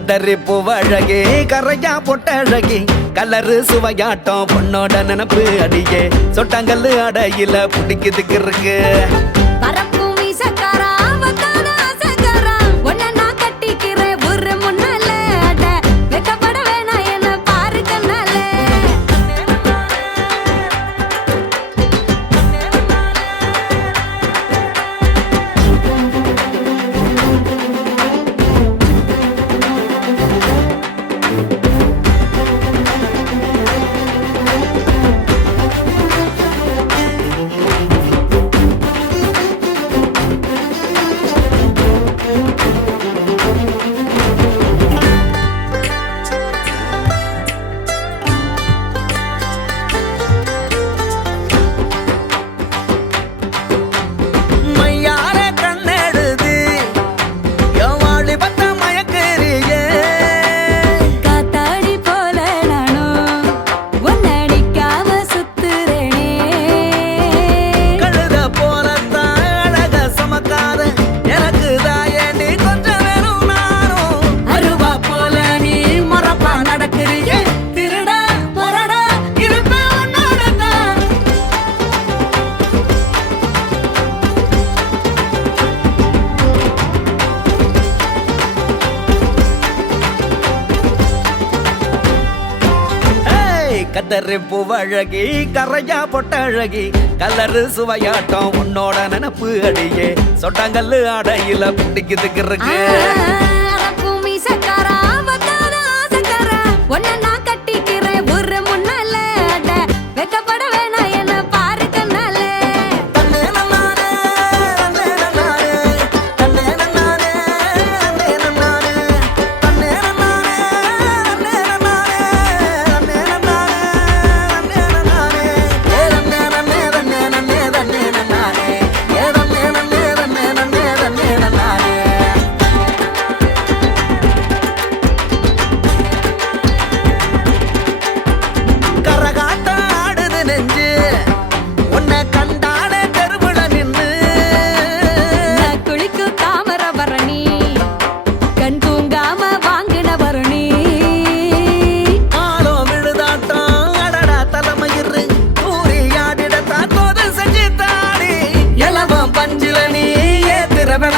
கத்தரி பூவழகி கரையா பொட்டழகி கலரு சுவையாட்டம் பொண்ணோட நினப்பு அடியே சொட்டாங்கல்லு அடையில புடிக்குதுக்கு இருக்கு கத்தரி பூவழகி கரையா பொட்டழகி கலரு சுவையாட்டம் உன்னோட நினப்பு அடியே சொட்டாங்கல்லு அடையில புடிக்குதுக்கு இருக்கு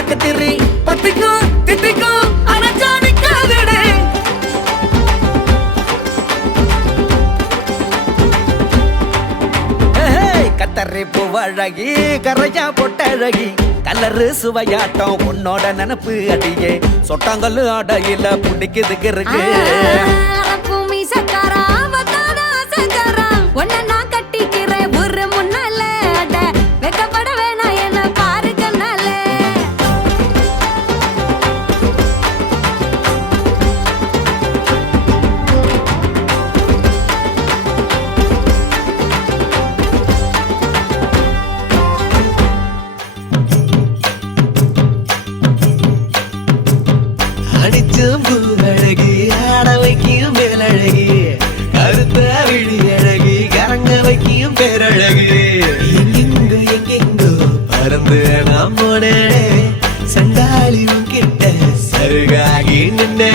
விளக்கு திரி பத்திக்கும் தித்திக்கும் அனச்சானிக்காதடே கத்தரி பூவழகி கரையா பொட்டழகி கலரு சுவையாட்டம் உன்னோட நினப்பு அடியே சொட்டாங்கல்லு அடையில புடிக்குதுக்கு இருக்கு பூவழகி ஆடவைக்கும் மேலழகி கருத்த விழி அழகி கரங்க வைக்கும் பேரழகு எங்கெங்கோ பறந்து நாம் போனே சண்டாளியும் கிட்ட சருகாகி நின்னே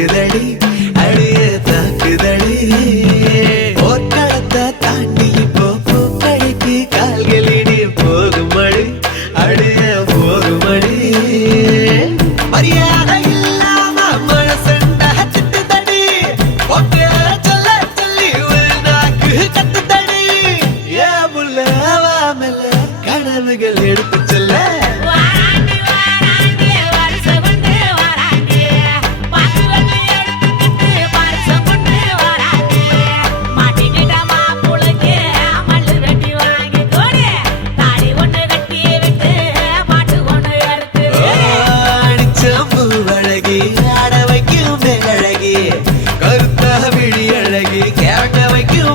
தாக்குதடி அடிய தாக்குதடி போர்க்களத்தை தாண்டி இப்போ பூக்கடைக்கு கால்களிடி போகுமடி அடிய போகுமடி மரியாதை இல்லாம மனசண்ட திட்டுதடி ஒக்க சொல்ல சொல்லி ஒரு நாக்கு கட்டுதடி ஏ புள்ள வாமல கனவுகள் எடுத்து செல்ல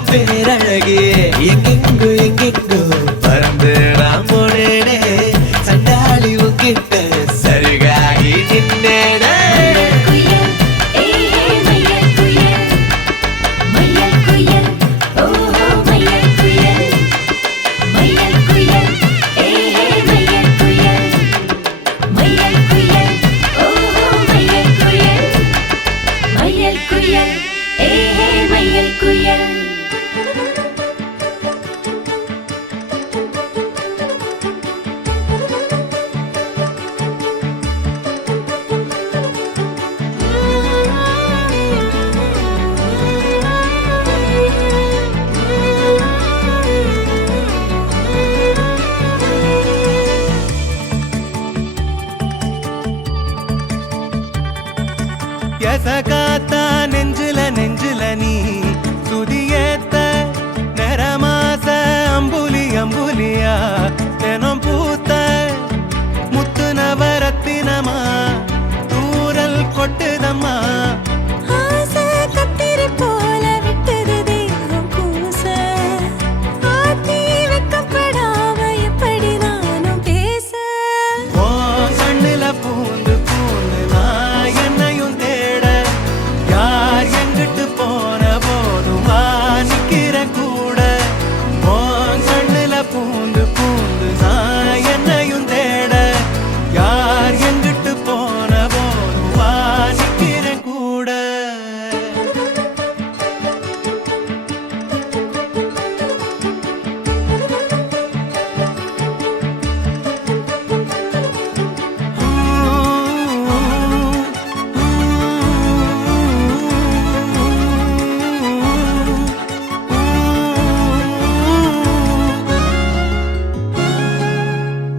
பேரழகே எங்கெங்கோ எங்கெங்கோ பறந்து நான் போனேனே சண்டாளி உங்கிட்ட சருகாகி நின்னேனே எசகாத்தா நெஞ்சில நெஞ்சில நீ சுதியேத்த நிறமாச அம்புலி அம்புலியா தினம் பூத்த முத்து நவரத்தினமா தூரல் கொட்டுதம்மா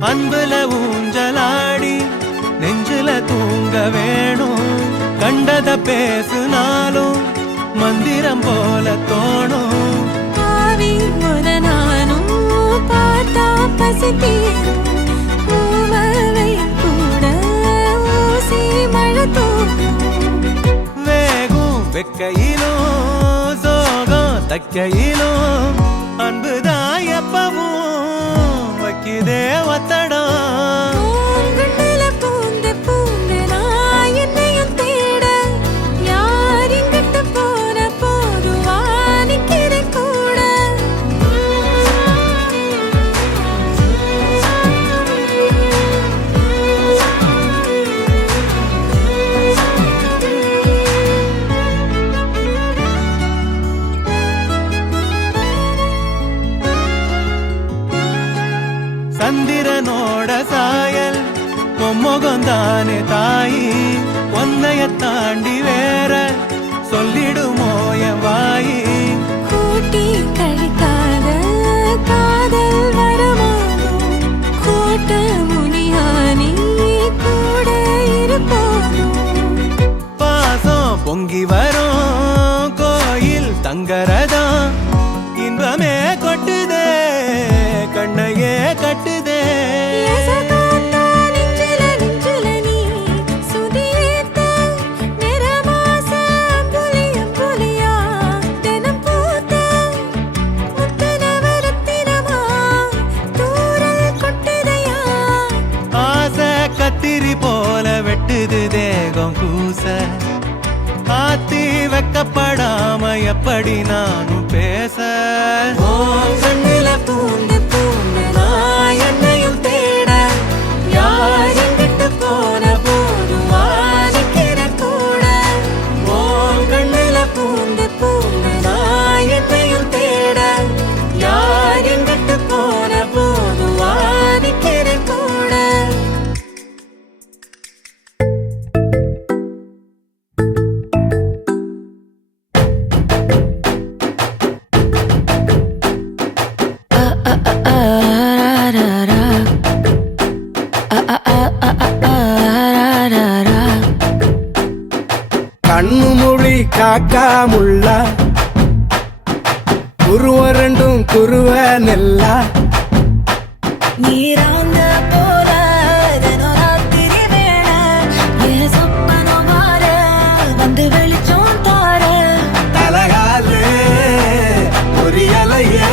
அன்புல ஊஞ்சலாடி நெஞ்சில தூங்க வேணும் கண்டத பேசுனாலும் மந்திரம் போல தோணும் ஆவி ஒரு நானும் பார்த்தா பசி தீரும் பூமலை கூட ஊசி மழை தூக்கும் வேகும் வெக்கையிலும் சோகம் தக்கையிலும் அன்புதான் எப்பவும் வைக்குதே ஒத்தடம் பூந்து பூந்து நான் என்னையும் தேட யார் இங்கிட்டு போன போதுவா நிக்கிறேன் கூட சந்திரனோட சாயல் பொம்முகந்தானே தாயி ஒன்னைய தாண்டி வேற சொல்லிடுமோ என் வாயி கூட்டி கழிக்காத காதல் வரமானோ கோட்ட முனியானி கூட இருப்போனும் பாசம் பொங்கி வரும் கோயில் தங்கரதம் இன்பமே கொட்டுதே கண்ணையே கட்டுதே கத்திரி போல வெட்டுது தேகம் கூச ஆத்தி வைக்கப்படாம எப்படி நானும் பேச கண்ணில பூந்து பூந்து நான் என்னையும் தேட யார் எங்கிட்டு போன போதும் வாதிக்கிற கூட மொழி காக்கா முள்ளா குருவ ரெண்டும் குருவ நெல்லா நீராந்த போல தினம் ராத்திரி வேளை என் சொப்பனம் மாற வந்து வெளிச்சம் தார தலகாலு புரியலையே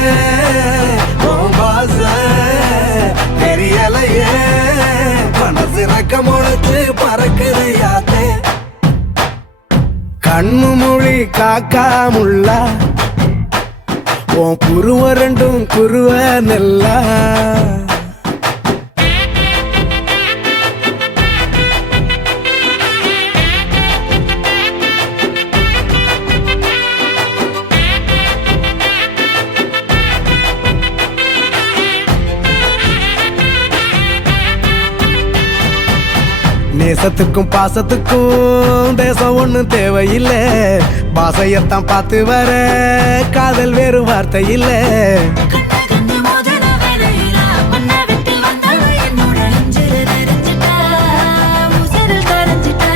உன் பாச தெரியலையே மனசு ரக்க முளைச்சு பறக்குதையாத்தே கண்ணு மொழி காக்கா முள்ளா உன் குருவ ரெண்டும் குருவ நெல்லா நேசத்துக்கும் பாசத்துக்கும் தேசம் ஒண்ணும் தேவையில்லை பாசையத்தான் பார்த்து வர காதல் வேறு வார்த்தை இல்லை கண்ணு மோதின வேளையில மண்ணை விட்டு வந்தவ என்னோட நெஞ்சில நிறைஞ்சிட்ட உசிரில் கரைஞ்சிட்ட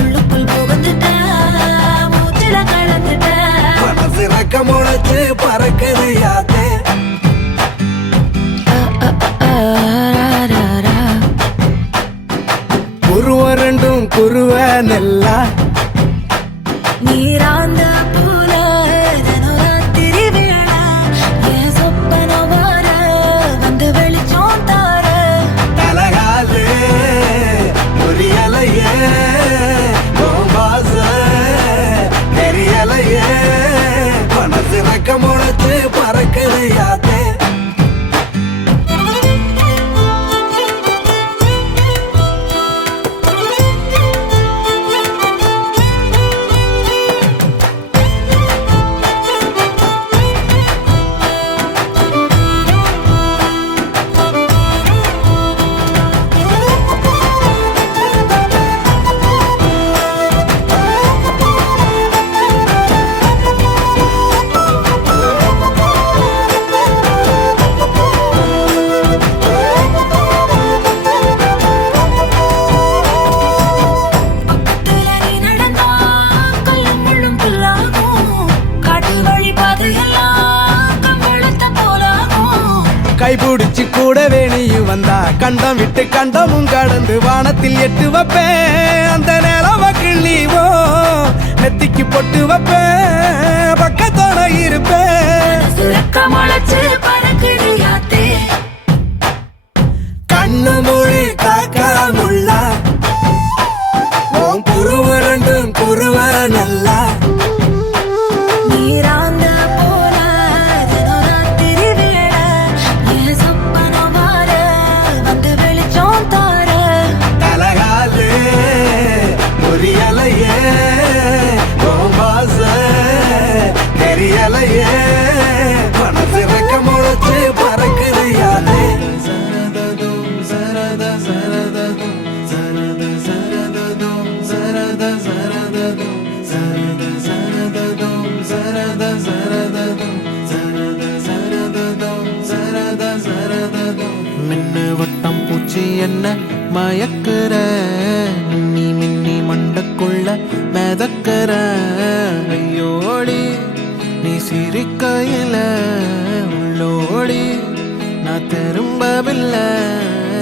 உள்ளுக்குள் புகுந்துட்ட மூச்சில கலந்துட்ட மனசு ரக்க முளைச்சு பறக்குது யாத்தே குருவ ரெண்டும் குருவ நெல்லா நீராந்த போல தினம் ராத்திரி வேளை என் சொப்பனம் மாற வந்து வெளிச்சம் தார தலகாலு புரியலையே உன் பாச தெரியலையே மனசு ரக்க முளைச்சு பறக்குது யாத்தே பக்கத்துல நீ நடந்தா கல்லும் முள்ளும் புல்லாகும் காட்டு வழி பாதையெல்லாம் கம்பளத்த போலாகும் கைபிடிச்சு கூட வேணியும் வந்தா கண்டம் விட்டு கண்டமும் கடந்து வானத்தில் எட்டு வைப்பேன் அந்த நிலவ கிள்ளிவோ நெத்திக்கு பொட்டு வைப்பேன் பக்கத்தோட இருப்பேன் சுரக்க முளைச்சு பறக்குது யாத்தே கண்ணு மொழி காக்கா முள்ளா உன் குருவ ரெண்டும் குருவ நல்லா நீராந்த போல தினம் ராத்திரி வேளை என் சொப்பனம் மாற வந்து வெளிச்சம் தார தலகாலு புரியலையே உன் பாச தெரியலையே மனசு ரக்க முளைச்சு பறக்குது யாரு மின்னு வட்டம் பூச்சி என்ன மயக்குற மின்னி மின்னி மண்டக்குள்ள மிதக்குற ஐயோடி நீ சிரிக்கையில உள்ளோடி நான் திரும்பவில்லை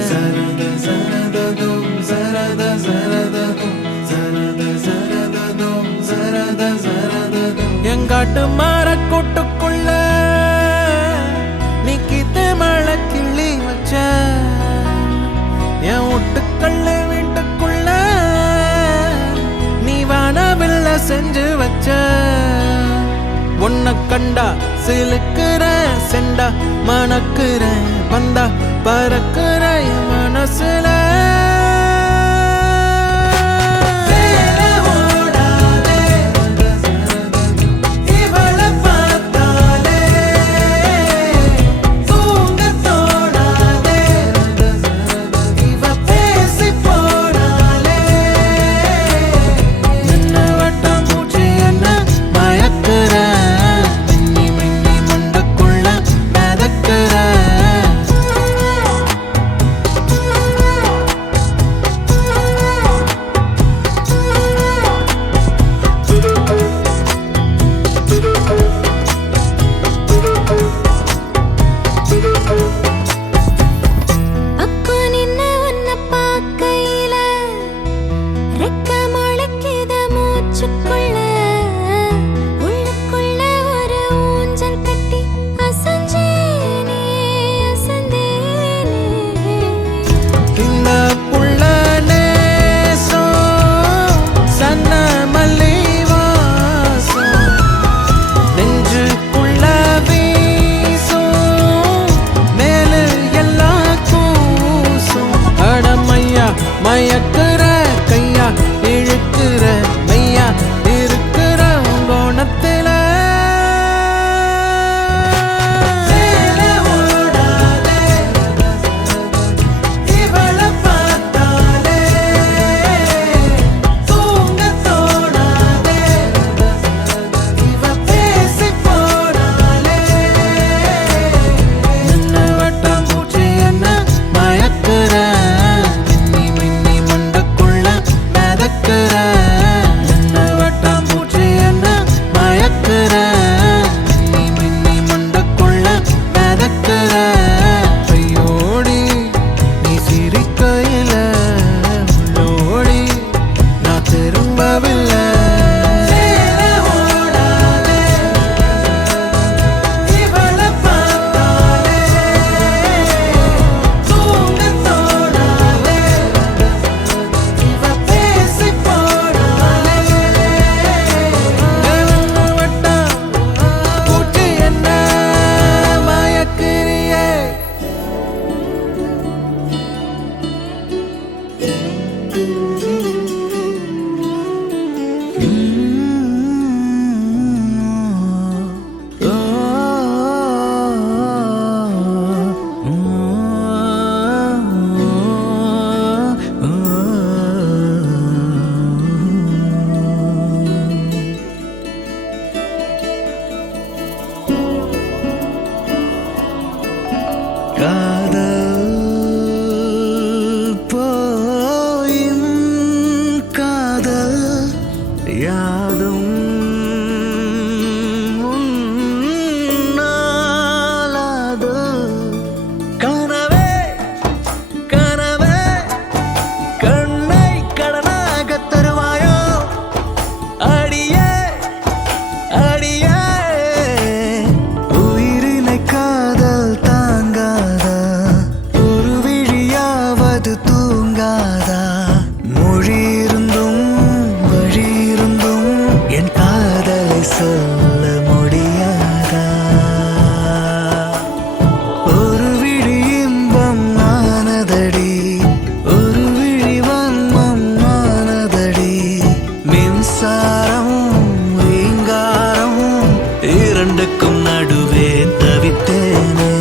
சரத சரததும் சரத சரததும் சரத சரததும் சரத சரததும் எங்காட்டு மரக்கூட்டுக்குள்ள நீ கித்து மழை கிள்ளி வச்ச என் வீட்டுக்கள்ள வீட்டுக்குள்ள நீ வானவில்ல செஞ்சு வச்ச உன்னை கண்டா சிலுக்குற செண்டா மணக்குற வந்தா பறக்குற என் மனசுல மூச்சுக்குள்ள உள்ளுக்குள்ள ஒரு ஊஞ்சல் கட்டி அசஞ்சேனே அசந்தேனே இந்த புள்ள நேசம் சன்ன மல்லி வாசம் நெஞ்சுக்குள்ள வீசும் மேலு எல்லாம் கூசும் அடமையா மயக்குற கையா இழுக்கிற மையா இருக்கிற உங்கோணத்துல இவளை பார்த்தாலே தூங்க தோணாதே இவ பேசி போனாலே நின்னு வட்டம் பூச்சி என்ன மயக்குற மின்னி மின்னி மண்டக்குள்ள மிதக்குற நின்னு வட்டம் பூச்சி என்ன மயக்குற மின்னி மின்னி மண்டக்குள்ள மிதக்குற கையோடி நீ சிரிக்கையில உள்ளோடி நான் திரும்பவில்லை இவளை பார்த்தாலே தூங்க தோணாதே இவ பேசி போனாலே நின்னு வட்டம் பூச்சி என்ன மயக்கிறியே காதல் போயின் காதல் யாதும் உன்னாலாது கனவே கனவே கண்ணை கடனாக தருவாயோ அடியே அடியே உயிரினை காதல் தாங்காதா ஒரு விழியாவது தூங்காதா மொழி இருந்தும் வழி இருந்தும் என் காதலை சொல்ல முடியாதா ஒரு விழி இன்பம் ஆனதடி ஒரு விழி வன்மம் ஆனதடி மின்சாரம் ரீங்காரம் இரண்டுக்கும் நடுவே தவித்தேனே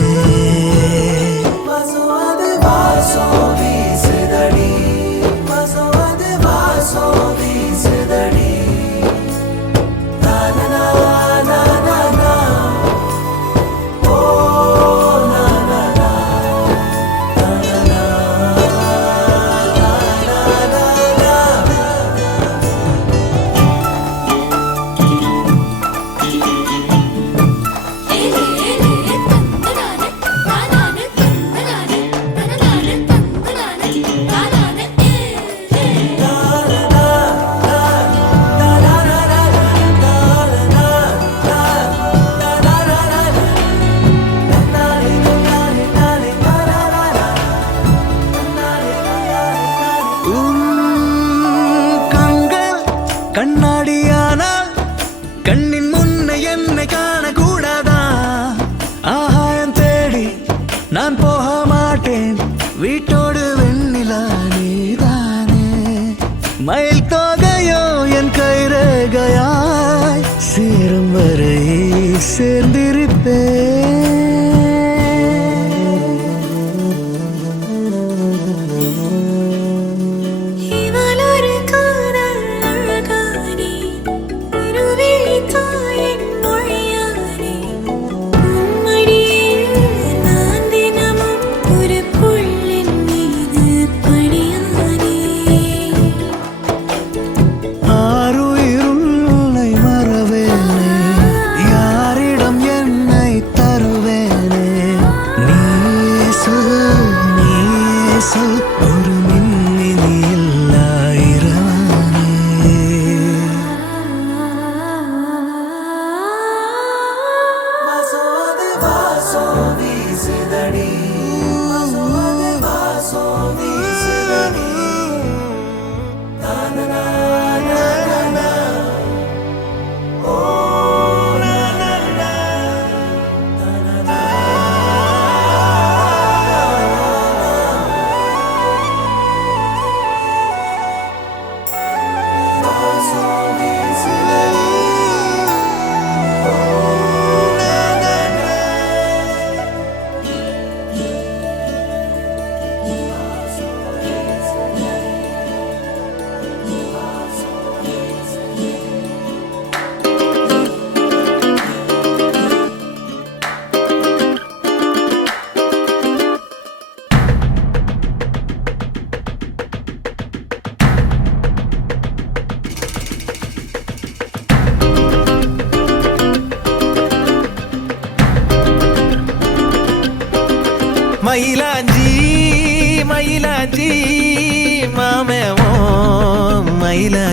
கண்ணாடியானால் கண்ணின் முன்னை என்னை காணக்கூடாதா ஆகாயம் தேடி நான் போக மாட்டேன் வீட்டோடு வெண்ணிலா நீதானே மயில் தோகையோ என் கைரேகையாய் சேரும் வரை சேர்ந்திருப்பேன் இவளொரு காதல் அழகானே இருவிழி தாய்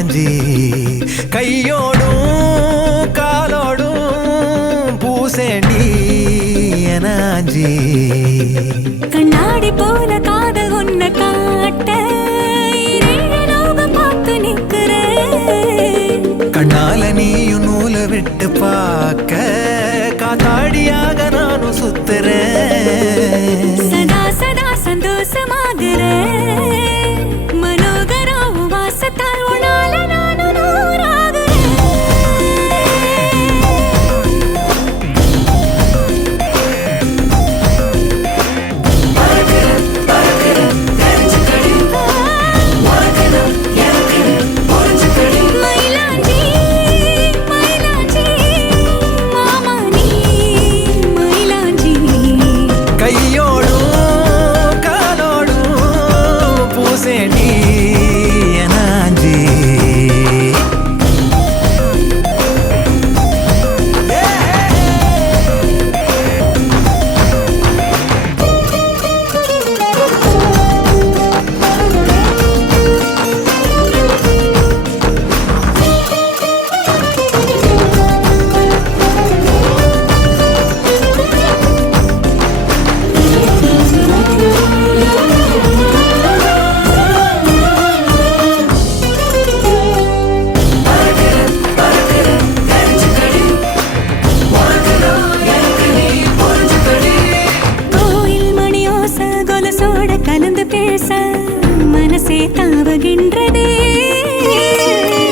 ஆஞ்சி கையோடும் காலோடும் பூசேண்டி எனாஞ்சி கண்ணாடி போல காதல் உன்னை காட்ட லோகம் பார்த்து நிற்கிறேன். கண்ணால நீயும் நூலை விட்டு பார்க்க காத்தாடியாக நானும் சுத்துறேன். சதா சதா சந்தோஷமாகிறேன். மனோகரம் வாசத்தால் உன்னால நானும் நூறாகிறேன். மயிலாஞ்சி மயிலாஞ்சி மாமா நீ மயிலாஞ்சி கையோடும் காலோடும் பூசேண்டி எனாஞ்சி கோயில் மணியோச கொலசோட கலந்து பேச மனசே தாவுகின்றதே.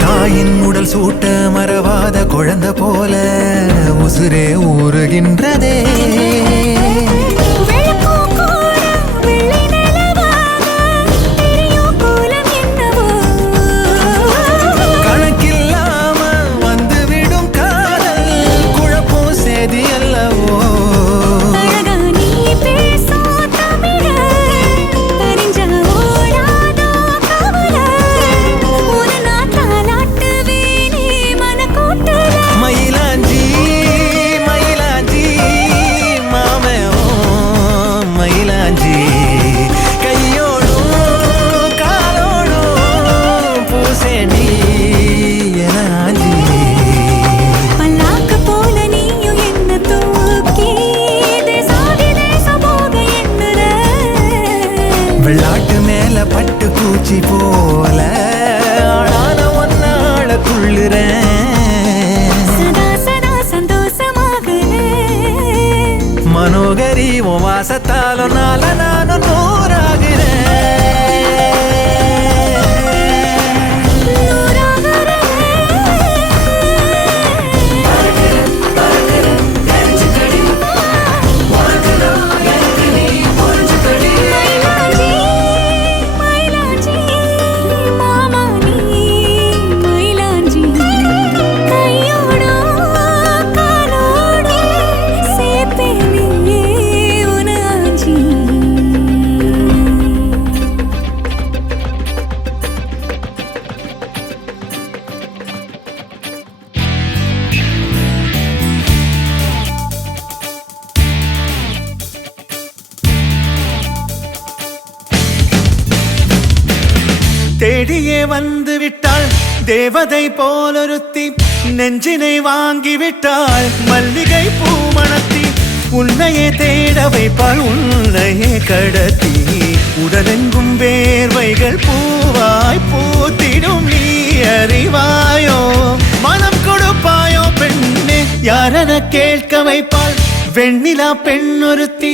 தாயின் உடல் சூட்ட மறவாத குழந்தை போல உசுரே ஊறுகின்றதே. வெள்ளப்பூ கூட வெள்ளி நிலவாக தெரியும் கோலம் என்னவோ. கணக்கில்லாம வந்துவிடும் காதல் குழப்பம் சேதி அல்லவோ. அழகா நீ பேசும் தமிழ தெரிஞ்ச ஓடாதோ கவலை. ஒரு நாள் தாலாட்டுவேனே மனக்கூட்டுல. மயிலாஞ்சி மயிலாஞ்சி மாமே ஓ மயிலாஞ்சி கையோடும் காலோடும் பூசேண்டி எனாஞ்சி பல்லாக்கு போல நீயும் என்ன தூக்கி தேசாதி தேசம் போக எண்ணுற. வெள்ளாட்டு மேல பட்டு பூச்சி போல ஆளான ஒன்னாள துள்ளுறேன். சதா சதா சந்தோஷமாகிறேன். மனோகரி உன் வாசத்தாலும் நால நானும் நூறாகிறேன். மயிலாஞ்சி மயிலாஞ்சி மாமா நீ மயிலாஞ்சி கையோடோ காலோடோ சேப்பேனே உனாஞ்சி. தேடியே வந்து விட்டாள் தேவதை போலொருத்தி நெஞ்சினை வாங்கி விட்டாள் மல்லிகை பூ மணத்தி உன்னையே தேட வைப்பாள் உன்னையே கடத்தி உடலெங்கும் வேர்வைகள் பூவாய் பூத்திடும் நீ அறிவாயோ மனம் கொடுப்பாயோ பெண்ணே யாரென கேட்க வைப்பாள் வெண்ணிலா பெண்ணொருத்தி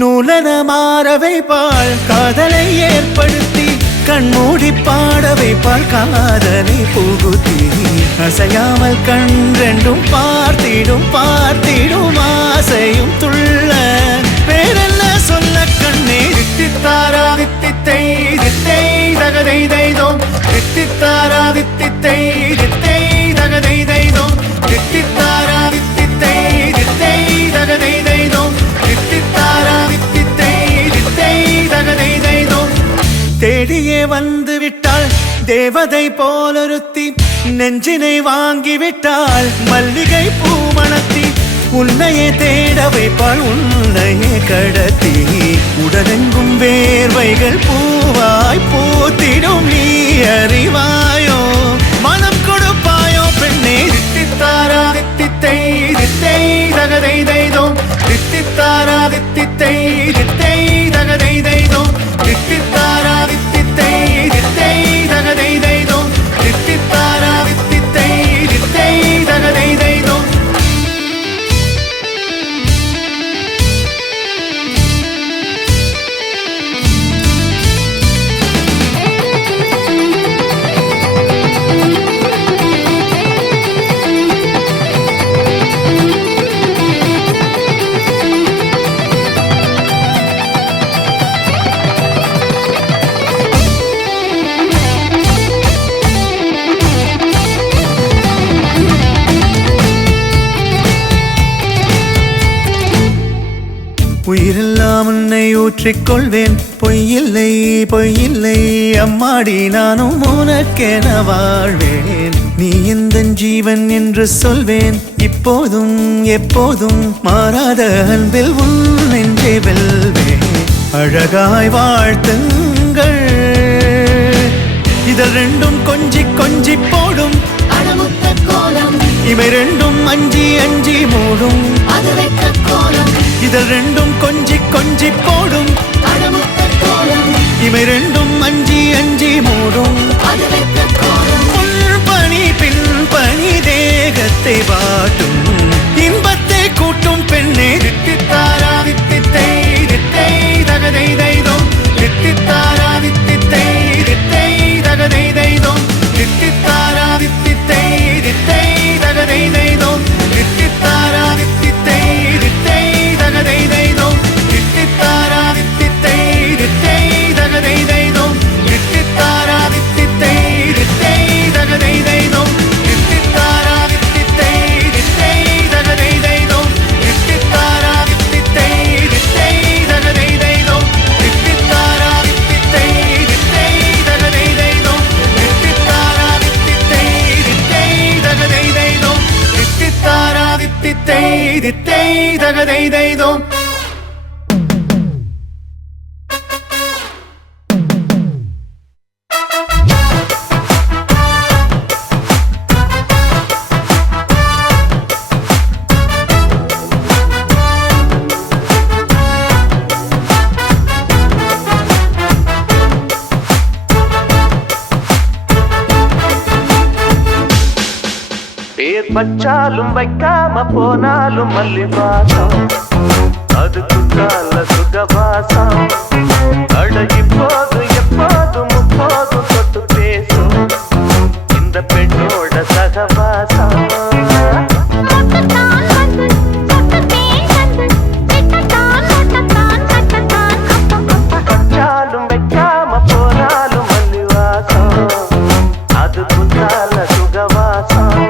நூலன மாற வைப்பாள் காதலை ஏற்படுத்தி கண்மூடி பாட வைப்பாள் காதலை புகுத்தி அசையாமல் கண் ரெண்டும் பார்த்திடும் பார்த்திடும் ஆசையும் துள்ள பேரெல்ல சொல்ல கண்ணே தித்தித்தாரா தித்தித்தை தித்தை தகதை தைதோம் தித்தித்தாரா தித்தித்தை தித்தை தகதை தைதோம் தித்தித்தாரா தித்தித்தை தித்தை தகதை தைதோம் தித்தித்தாரா தித்தித்தை தித்தை தகதை தைதோம் தேடியே வந்து விட்டாள் தேவதை போலொருத்தி நெஞ்சினை வாங்கி விட்டாள் மல்லிகை பூ மணத்தி உன்னையே தேட வைப்பாள் உன்னையே கடத்தி உடலெங்கும் வேர்வைகள் பூவாய் பூத்திடும் நீ அறிவாயோ தித்தித்தாரா தித்தித்தை தித்தை தகதை தைதோ தித்தித்தாரா தித்தித்தை தித்தை தகதை தைதோ தித்தித்தாரா தித்தித்தை தித்தை தகதை தைதோ உயிரெல்லாம் உன்னை ஊற்றிக்கொள்வேன் பொய்யில்லை பொய்யில்லை அம்மாடி நானும் உனக்கென வாழ்வேன் நீ எந்த ஜீவன் என்று சொல்வேன் இப்போதும் எப்போதும் மாறாத அன்பில் உன் நெஞ்சை வெல்வேன் அழகாய் வாழ்த்துங்கள் இதழ் ரெண்டும் கொஞ்சி கொஞ்சி போடும் அடமுத்த கோலம் இவை ரெண்டும் அஞ்சி அஞ்சி மூடும் அது வெட்ட கோலம் இதழ் ரெண்டும் கொஞ்சி கொஞ்சி போடும் அடமுத்த கோலம் இவை ரெண்டும் அஞ்சி அஞ்சி மூடும் அது வெட்ட கோலம் பணி பின் பணி தேகத்தை வாட்டும் இன்பத்தை கூட்டும் பெண்ணே தித்தித்தாரா தித்தித்தை தித்தை தகதை தைதோ தித்தித்தாரா தித்தித்தை தித்தை தகதை தைதோ தித்தித்தாரா தித்தித்தை தித்தை தகதை தைதோ தித்தித்தாரா தித்தித்தை தித்தை தகதை தைதோ தித்தித்தாரா தித்தித்தை தித்தை தகதை தைதோ தித்தித்தாரா தித்தித்தை தித்தை தகதை தைதோ தித்தித்தாரா தித்தித்தை தித்தை தகதை தைதோ தித்தித்தாரா தித்தித்தை தித்தை தகதை தைதோ தித்தித்தாரா தித்தித்தை தித்தை தகதை தைதோ தித்தித்தாரா தித்தித்தை தித்தை தகதை தைதோ தித்தித்தாரா தித்தித்தை தித்தை தகதை தைதோ பேர் பச்சாலும் வைக்காம போனாலும் மல்லி வாசம் அது குற்றால சுகவாசம் அழகி போது எப்போதும் முப்போதும் தொட்டு பேசும் இந்த பெண்ணோட சகவாசம் பச்சாலும் வைக்காம போனாலும் மல்லி வாசம் அது குற்றால சுகவாசம்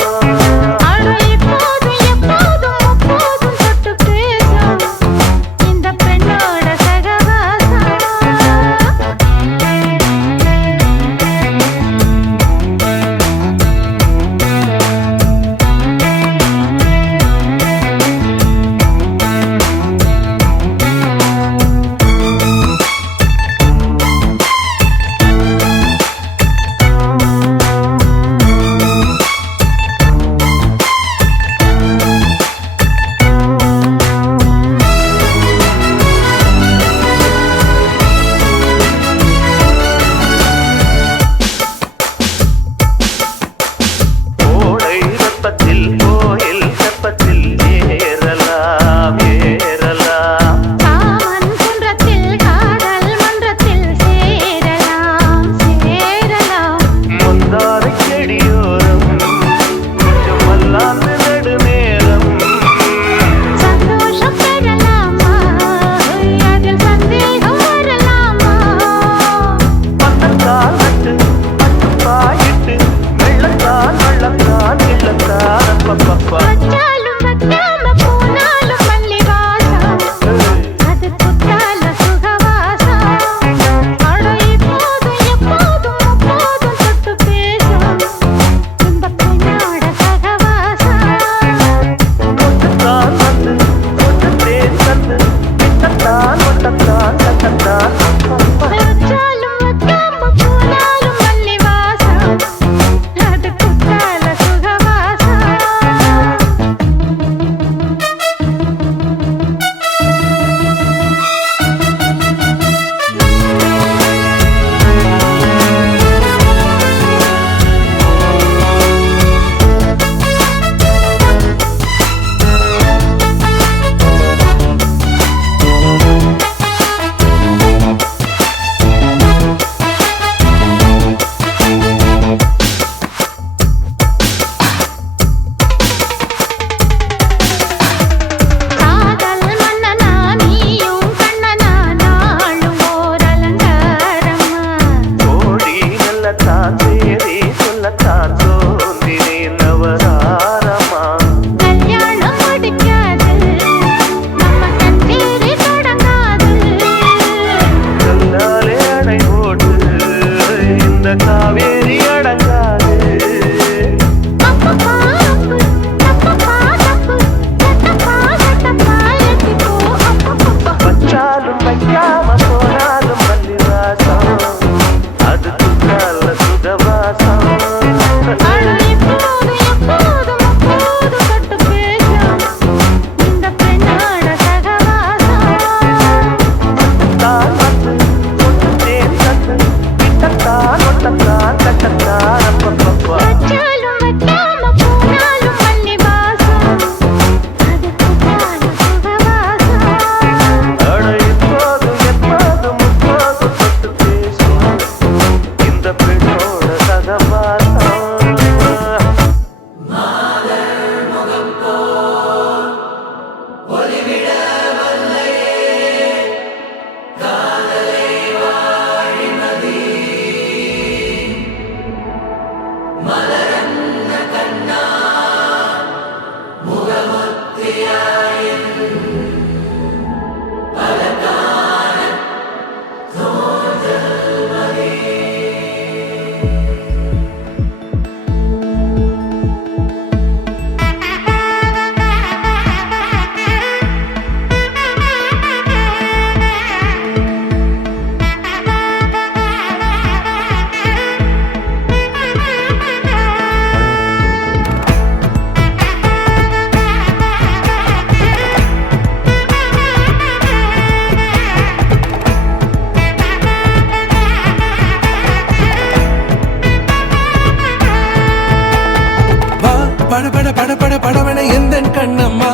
பட பட பட பட படவன எந்த கண்ணம்மா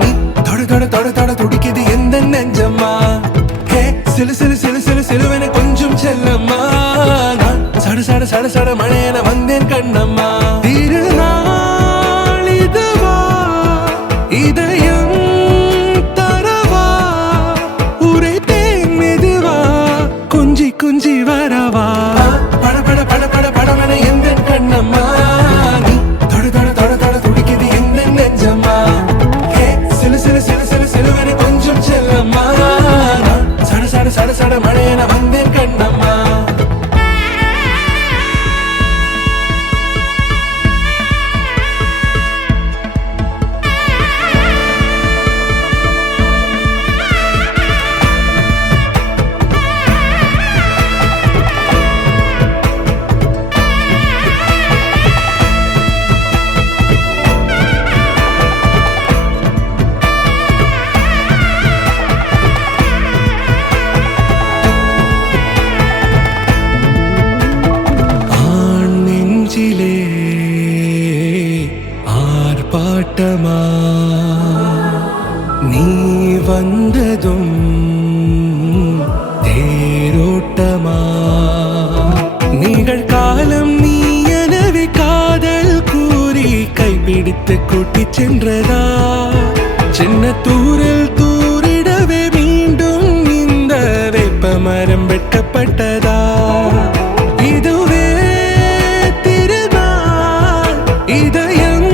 நீ தொட தொட தொட தொட துடிக்குது எந்த நெஞ்சம்மா ஹே சிலு சிலு சிலு சிலு சிலுவன கொஞ்சம் செல்லம்மா நான் சட சட சட சட மழையன வந்தேன் கண்ணம்மா திருநாள் இதுவா இதயம் தரவா உரைத்தேன் மெதுவா குஞ்சி குஞ்சி வரவா பட பட பட பட படவன எந்த கண்ணம்மா நீ தொட தொட தொட தொட துடிக்குது எந்த நெஞ்சம்மா ஹே சிலு சிலு சிலு சிலு சிலுவன கொஞ்சம் செல்லம்மா நான் சட சட சட சட மழையன வந்தேன் கண்ணம்மா நெஞ்சிலே ஆர்ப்பாட்டமா நீ வந்ததும் தேரோட்டமா நிகழ்காலம் நீ எனவே காதல் கூறி கைப்பிடித்து கூட்டிச் சென்றதா சின்ன தூரில் தூரிடவே மீண்டும் இந்த வேப்ப மரம் வெட்டப்பட்டதா இதுவே இதயம்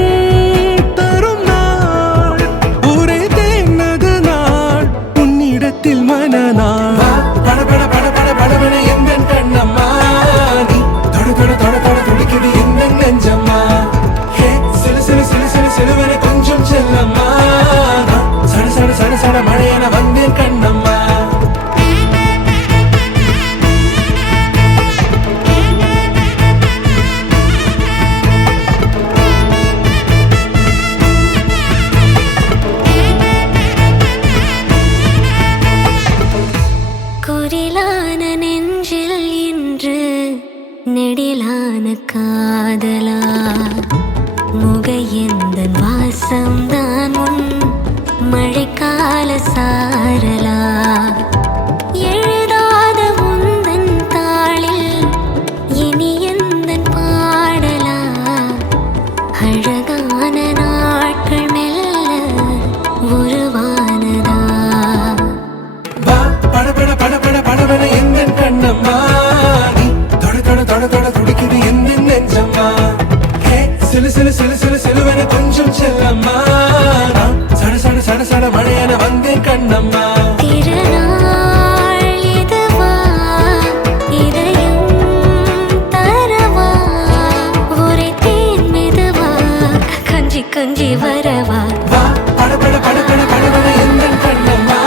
தரும் நாள் உரைத்தேனது நாள் உன்னிடத்தில் மனநாள் பட பட பட பட படவன எந்த கண்ணம்மா நீ தொட தொட தொட தொட துடிக்குது எந்த நெஞ்சம்மா ஹே சிலு சிலு சிலு சிலு சிலுவன கொஞ்சம் செல்லம்மா நான் சட சட சட சட மழையன வந்தேன் கண்ணம்மா குரிலான நெஞ்சில் இன்று நெடிலான காதலா முகையந்தன் வாசம்தான் உன் மழைக்கால சாரலா எழுதாத உந்தன் தாளில் இனி எந்தன் பாடலா அழகான நாட்கள் மெல்ல உருவானதா பட பட பட பட படவன எந்த கண்ணம்மா நீ தொட தொட தொட தொட துடிக்குது எந்த நெஞ்சம்மா ஹே சிலு சிலு சிலு சிலு சிலுவன கொஞ்சம் செல்லம்மா நான் சட சட சட சட மழையன வந்தேன் கண்ணம்மா திருநாள் இதுவா இதயம் தரவா உரைத்தேன் மெதுவா கஞ்சி கஞ்சி வரவா பட பட பட பட படவன எந்த கண்ணம்மா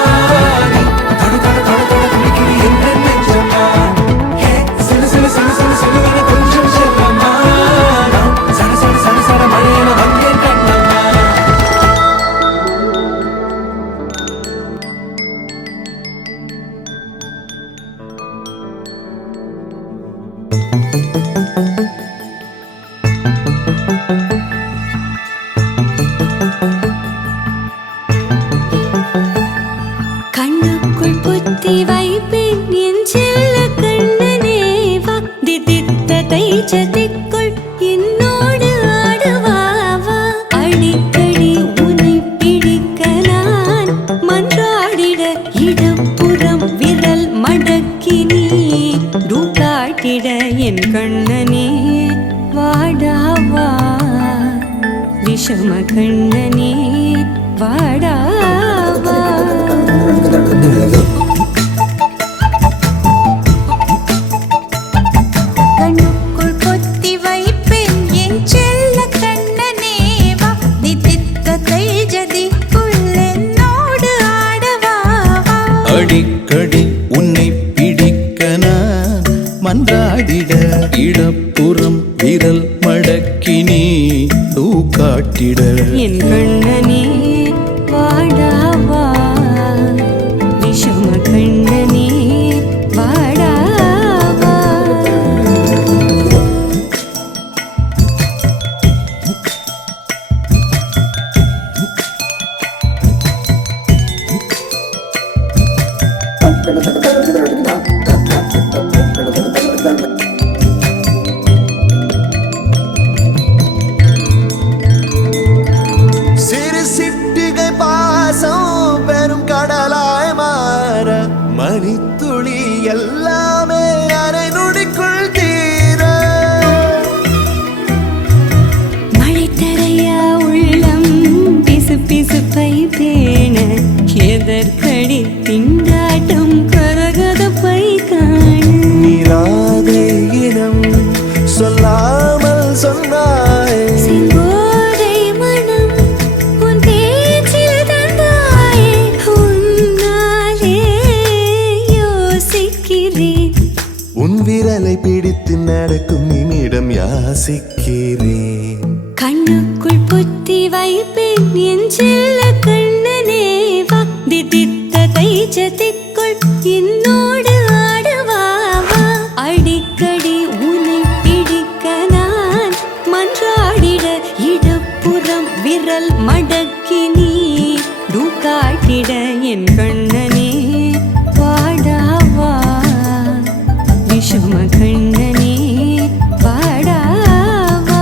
நீ தொட தொட தொட தொட துடிக்குது எந்த நெஞ்சம்மா ஹே சிலு சிலு சிலு சிலு சிலுவன கொஞ்சம் செல்லம்மா நான் சட சட சட சட மழையன வந்தேன் கண்ணம்மா கண்ணுக்குள் புத்தி வைப்பேன் என் செல்ல கண்ணனேவா திதித்ததை சதிக்குள் என்னோடு ஆடுவாவா அடிக்கடி உன்னை பிடிக்க நான் மன்றாடிட இடப்புறம் விரல் மடக்கி நீ காட்டிட என் கண்ணனே வாடாவா விஷம கண்ணனே வாடாவா கண்ணுக்குள் கொத்தி வைப்பேன் என் செல்ல கண்ணனேவா திதித்ததை ஜதிக்குள் என்னோடு ஆடவாவா அடிக்கடி உன்னை பிடிக்க நான் மன்றாடிட இடப்புறம் விரல் மடக்கி நீ காட்டிட என் கண்ணனே வாடாவா விஷம கண்ணனே வாடாவா கண்ணுக்குள் புத்தி வைப்பேன் என் செல்ல கண்ணனே வா தித்தித்த தைஜத்திற்குள் என்னோடு ஆடுவாவா அடிக்கடி உன்னை பிடிக்க நான் மன்றாடிட இடப்புறம் விரல் மடக்கி நீ காட்டிட என் கண்ணனே பாடாவா விஷம கண்ணனே பாடாவா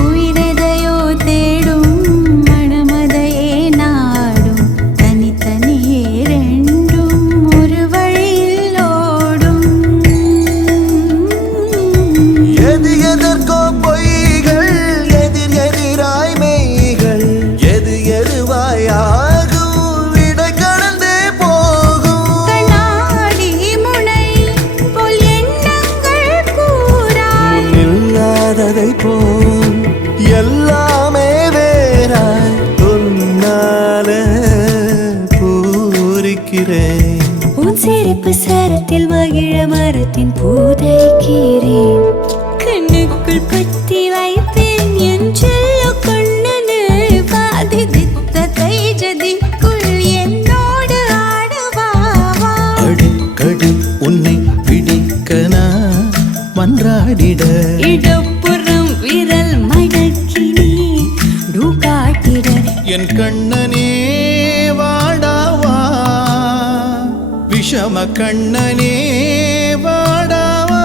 உயிரெதையோ தேடும் மனமதையே நாடும் தனித்தனியே ரெண்டும் ஒரு வழியில் ஓடும் எது எதற்கோ பொய்கள் எதிர் எதிராய் மெய்கள் எது எதுவாயாகும் விடை கடந்தே போகும் கண்ணாடி முனை போல் எண்ணங்கள் கூறா இல்லாததை போல் எல்லாமே வேறாய் உன்னால பூரிக்கிறேன் உன் சிரிப்பு சரத்தில் மகிழ மரத்தின் பூதைக்கிறேன் கண்ணுக்குள் பத்தி வைப்பேன் என் செல்ல கண்ணனே வாதி தித்த தைஜதிக்குள் என்னோடு ஆடுவாவா அடிக்கடி உன்னை பிடிக்க நான் மன்றாடிட இடப்புறம் விரல் மடக்கி நீ காட்டிட என் கண்ணனே வாடாவா விஷம கண்ணனே வாடாவா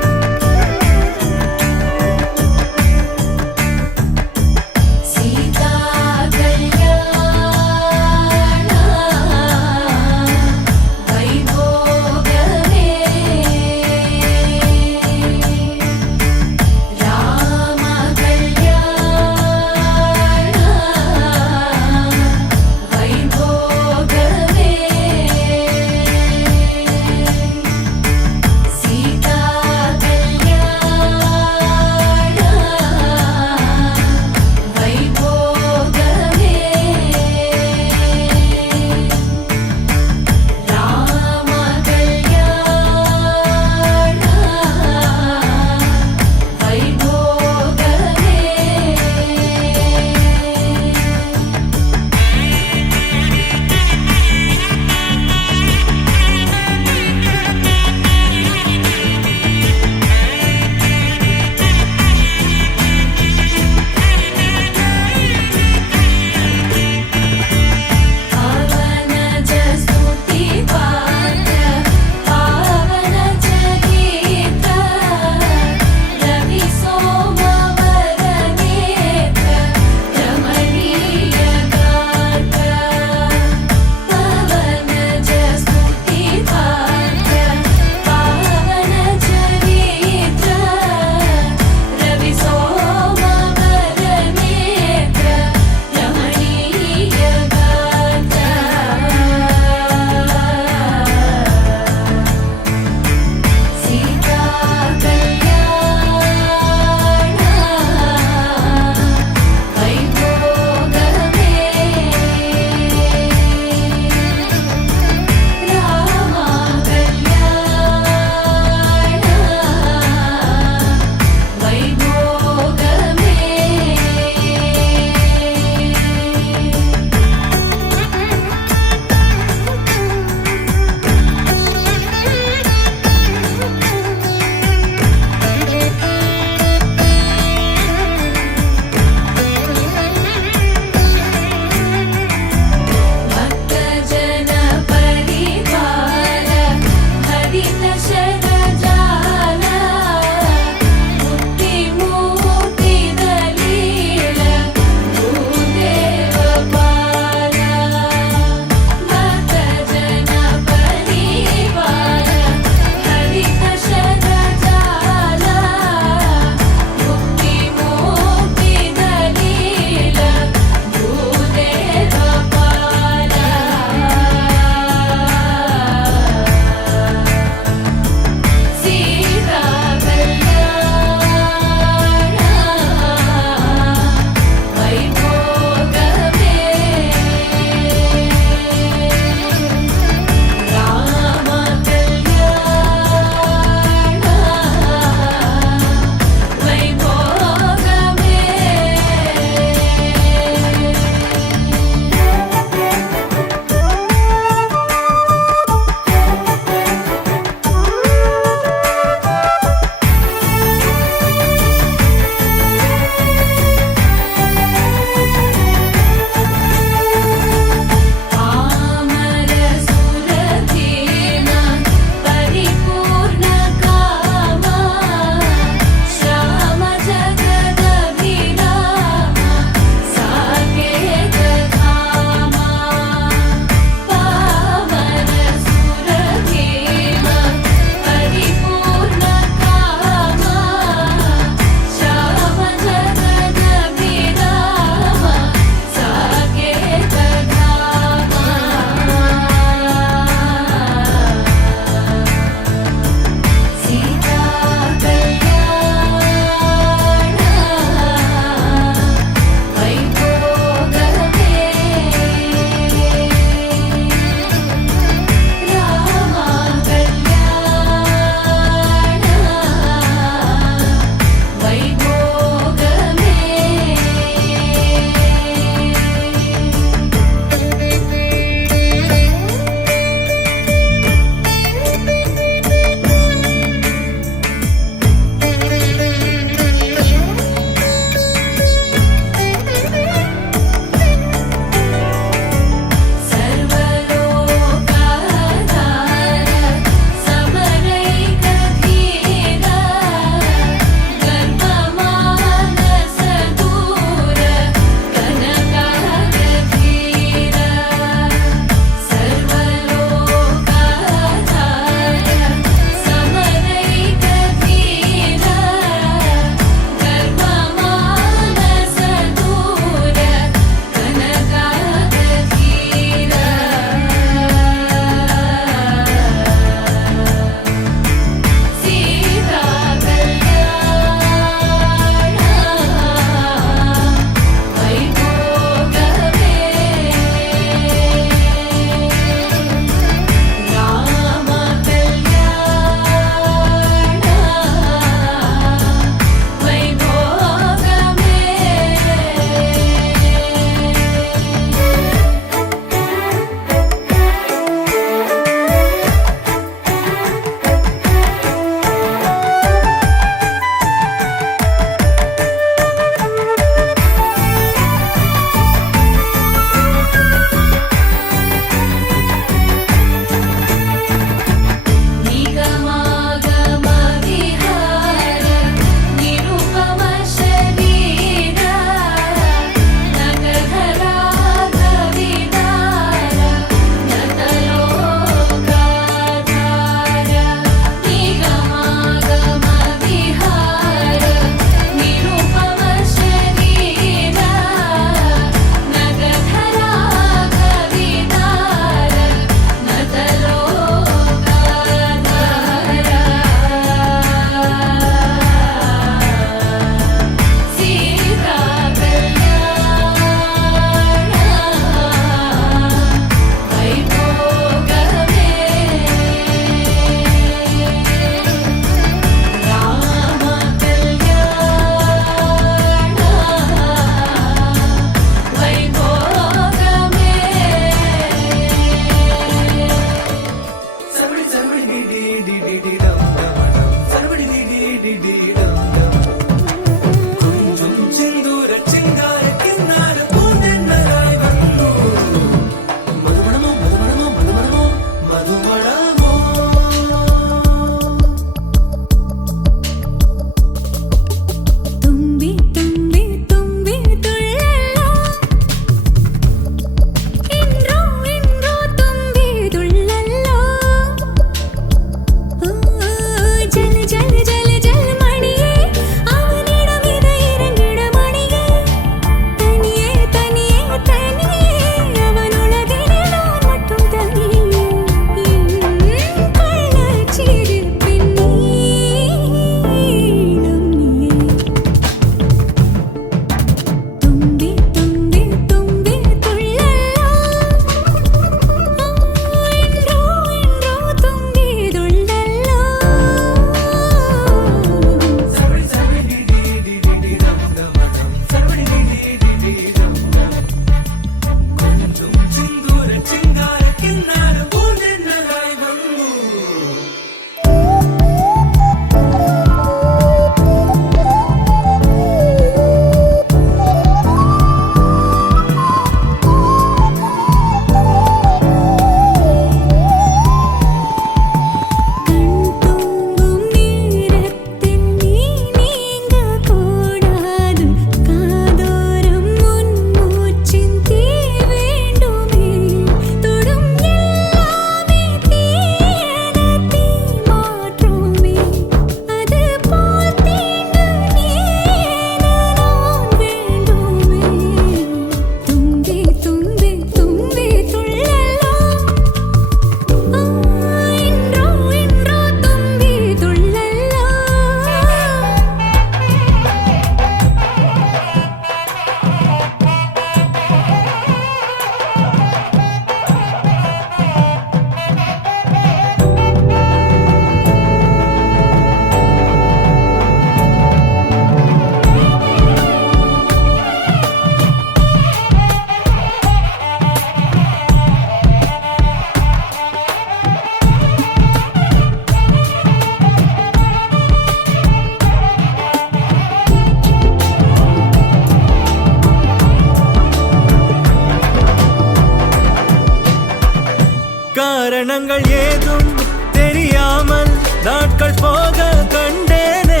காரணங்கள் ஏதும் தெரியாமல் நாட்கள் போக கண்டேனே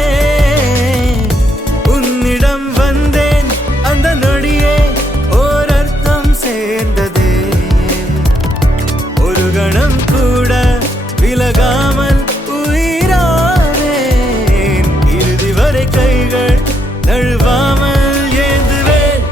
உன்னிடம் வந்தேன் அந்த நொடியே ஓர் அர்த்தம் சேர்ந்ததே ஒரு கணம் கூட விலகாமல் உயிரானேன் இறுதி வரை கைகள் நழுவாமல் ஏந்துவேன்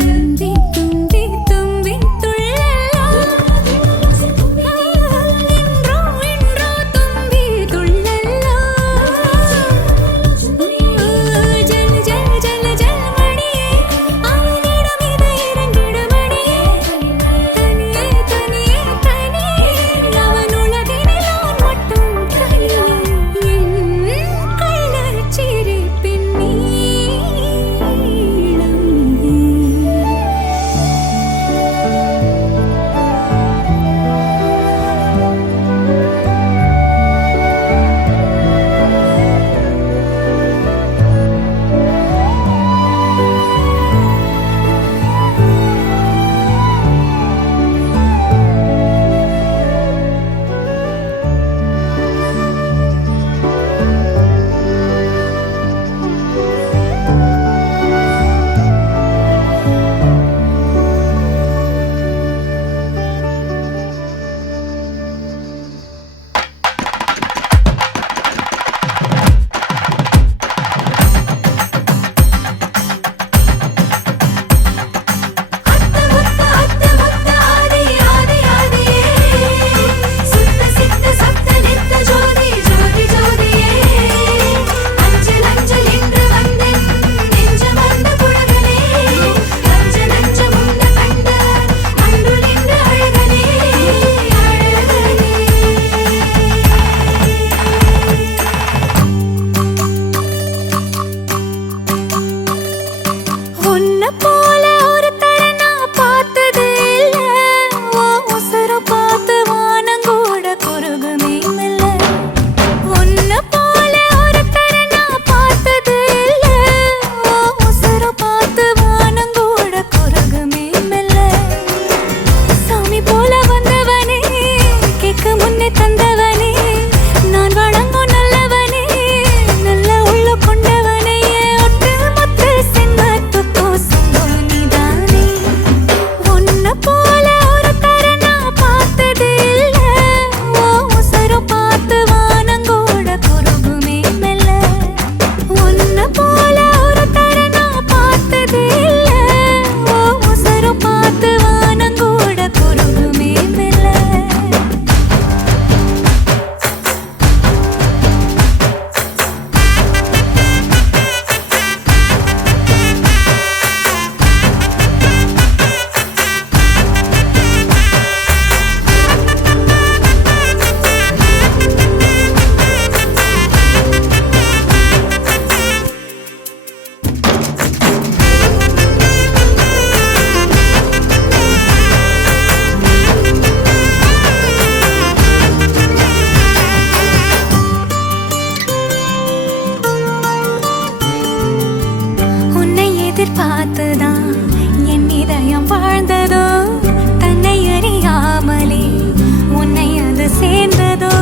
தும்பி தும்பி தும்பி துள்ளலாம் என்றோ என்றோ தும்பி துள்ளலாம் ஜல் ஜல் ஜல் ஜல் மணியே அவனிடம் இதை இறங்கிடு மணியே தனியே தனியே தனியே அவன் உலகினில் நான் மட்டும் தனியே என் கள்ளச்சிரிப்பின் நீளம் உன்னை போல ஒரு தர நான் பார்த்தது இல்ல உசுர பார்த்து வானங்கூட குறுகுமே மெல்ல உன்னை போல ஒரு தர நான் பார்த்தது இல்ல உசுர பார்த்து வானங்கூட குறுகுமே மெல்ல சாமி போல வந்தவனே கேட்க முன்னே தந்தவனே நான் வணங்கும் நல்லவனே நல்ல உள்ள கொண்டவனே ஒட்டு மொத்த சென்மத்துக்கோ சொந்தம் நீதானே உன்னை போல ஒரு தர நான் பார்த்தது இல்ல உசுர பார்த்து வானங்கூட குறுகுமே மெல்ல உன்னை போல ஒரு தர நான் பார்த்தது இல்ல உசுர பார்த்து வானங்கூட குறுகுமே மெல்ல உன்னை எதிர்பார்த்துதான் என் இதயம் வாழ்ந்ததோ தன்னை அறியாமலே உன்னை அது சேர்ந்ததோ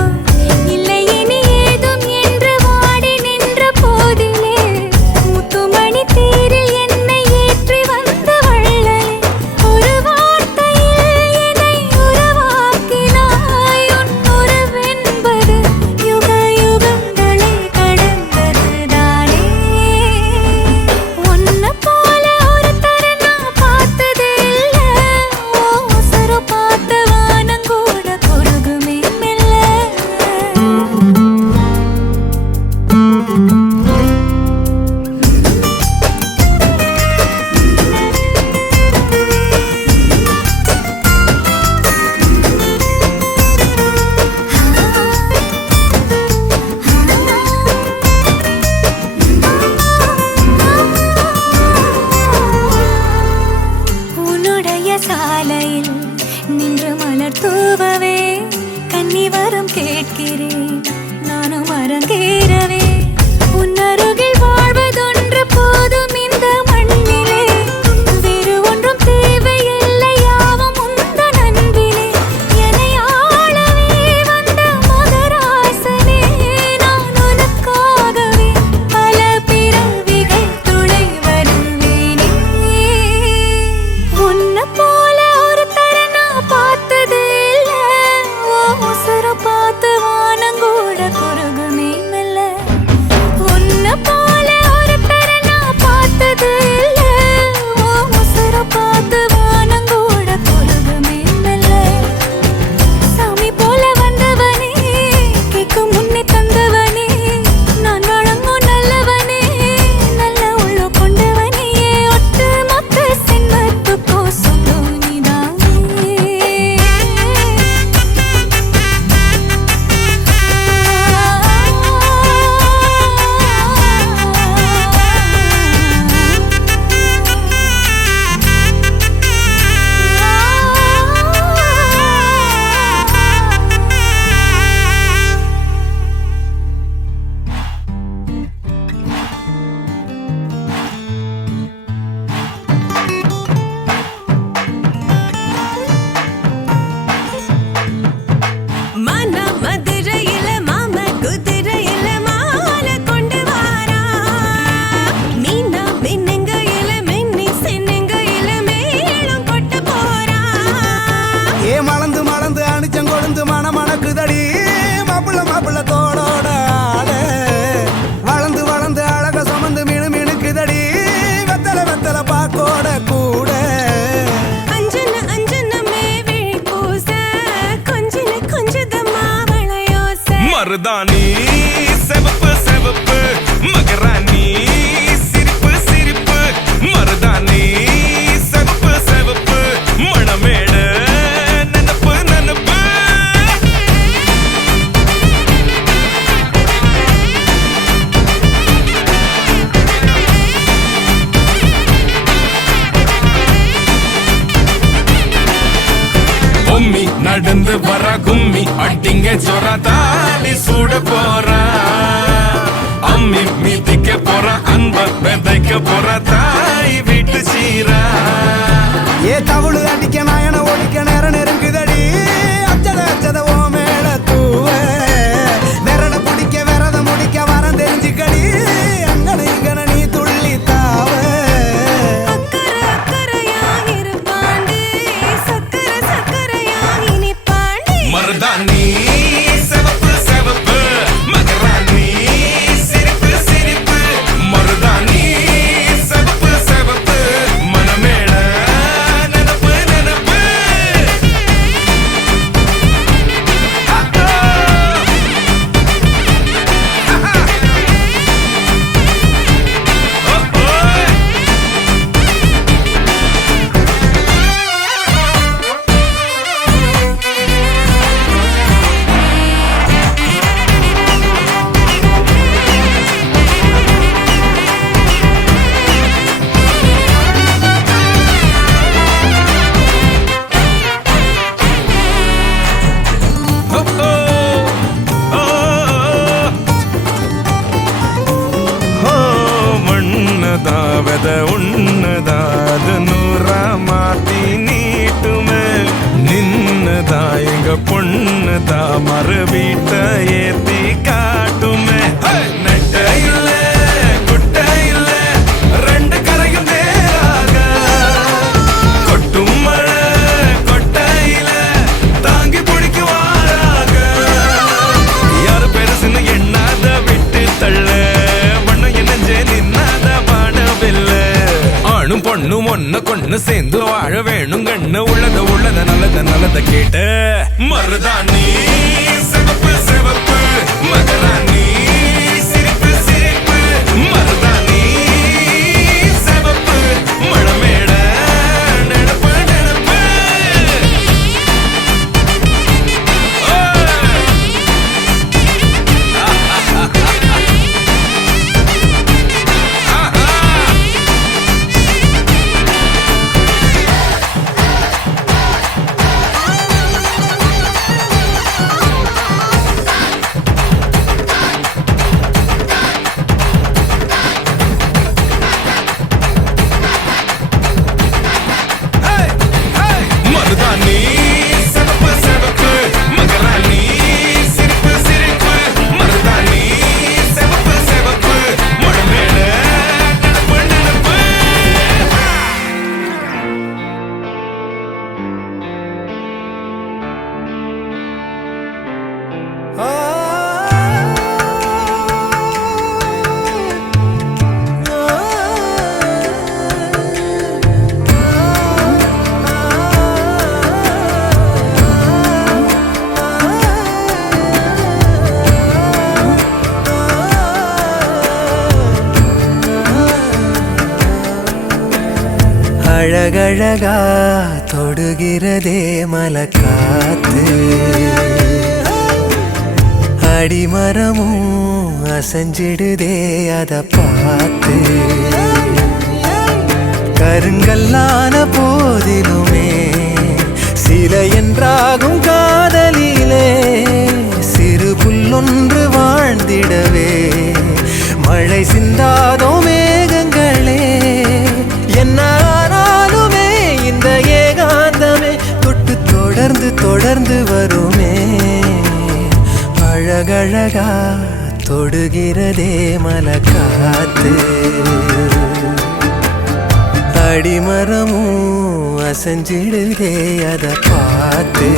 இல்லை இனி ஏதும் என்று வாடி நின்ற போதிலே முத்துமணி தேரில் என்னை ஏற்றி வந்த வள்ளலே ஒரு வார்த்தையில் என்னை உருவாக்கினாய் உன் உறவென்பது யுக யுகங்களை கடந்ததுதானே உன்னை போல ஒரு தர நான் பார்த்தது இல்ல உசுர பார்த்து வானங்கூட குறுகுமே மெல்ல உன்னுடைய சாலையில் நின்று மலர் தூவவே கன்னி வரம் கேட்கிறேன் நானும் அரங்கேறவே உன்னருகில் வாழ்வதொன்று போதும் இந்த மண்ணிலே வேறு ஒன்றும் தேவையில்லை யாவும் உந்தன் அன்பிலே என்னை ஆளவே வந்த மகராசனே நான் உனக்காகவே பல பிறவிகள் துணை வருவேனே உன்னை போல ஒருத்தரை நான் பார்த்ததே இல்ல ஓ உசுர பார்த்து வானங்கூட குறுகுமே மெல்ல உன்னை போல ஒருத்தரை நான் பார்த்ததே இல்ல ஓ உசுர பார்த்து வானங்கூட குறுகுமே மெல்ல சாமி போல வந்தவனே கேட்கும் முன்னே தந்தவனே நான் வழங்கும் நல்லவனே நல்ல உள்ள கொண்டவனே ஒட்டு மொத்த சென்மத்துக்கோ சொந்தம் நீதானே மன மதுரையில மாம குதிரையில மாலை கொண்டு வாரா மீனா மின்னுங்கையில மின்னி சின்னுங்கையில மேளம் கொட்டு போறா ஏ மலந்து மலந்து அணிச்சம் கொழுந்து மணக்குதடி மாப்பிள்ள மாப்பிள்ள தோடோட ஆட வளர்ந்து வளர்ந்து அழக சுமந்து மினுக்குதடி வெத்தல வெத்தல பாக்கோட கூட அஞ்சன அஞ்சனமே விழி பூச கொஞ்சின கொஞ்சதமா வளையோச மருதாணி செவப்பு செவப்பு மகராணி சிரிப்பு சிரிப்பு மருதாணி செவப்பு செவப்பு மணமேட நனப்பு நனப்பு பொம்மி நடந்து வர கும்மி அட்டிங்க சொர தாலி சூட போறா அம்மி மீதிக்க போற அன்ப விதைக்க போற தாய் வீட்டு சீரா ஏ தவுளு அடிக்க நாயன ஓடிக்க நேரம் நெருங்குதடி அச்சத அச்சத ஓ மேல தூவ விரட பிடிக்க விரத முடிக்க வரம் தெரிஞ்சுக்கடி அங்கன இங்கன நீ துள்ளி தாவ அக்கறை அக்கறையாக இருப்பாண்டி சக்கர சக்கரையாக இனிப்பாண்டி மருதாணி செவப்பு செவப்பு மகராணி சிரிப்பு சிரிப்பு மருதாணி செவப்பு செவப்பு மணமேள நனப்பு நனப்பு மண்ணதாவத உன்னதாது நூறா மாத்தி நீட்டுமே நின்னதா எங்க பொண்ணுதா மறு வீட்ட ஏத்தி காட்டுமே நெட்ட இல்ல குட்ட இல்ல ரெண்டு கரையும் நேராக கொட்டும் மழை கொட்டையில தாங்கி பிடிக்குவாராக யாரு பெருசுன்னு எண்ணாத விட்டு தள்ள மண்ணு என்னஞ்சே நின்னாத வானவில்ல ஆணும் பொண்ணும் ஒண்ணு கொண்டு சேர்ந்து வாழ வேணும் கண்ணு உள்ளத நல்லத கேட்டு மருதாணி சிவப்பு சிவப்பு மகராணி சிரிப்பு சிரிப்பு மருதாணி சிவப்பு மணமேட நெனப்பு நெனப்பு அழகழகா தொடுகிறதே மலக்காத்து அடிமரமும் அசைஞ்சிடுதே அத பார்த்து கருங்கல்லான போதிலுமே சில என்றாகும் காதலிலே சிறு புல்லொன்று வாழ்ந்திடவே மழை சிந்தாதோ மேகங்களே என்ன ஆனாலுமே இந்த ஏகாந்தமே தொட்டு தொடர்ந்து தொடர்ந்து வருமே அழகழகா தொடுகிறதே மலக்காத்து அடிமரமும் அசைஞ்சிடுதே அத பார்த்து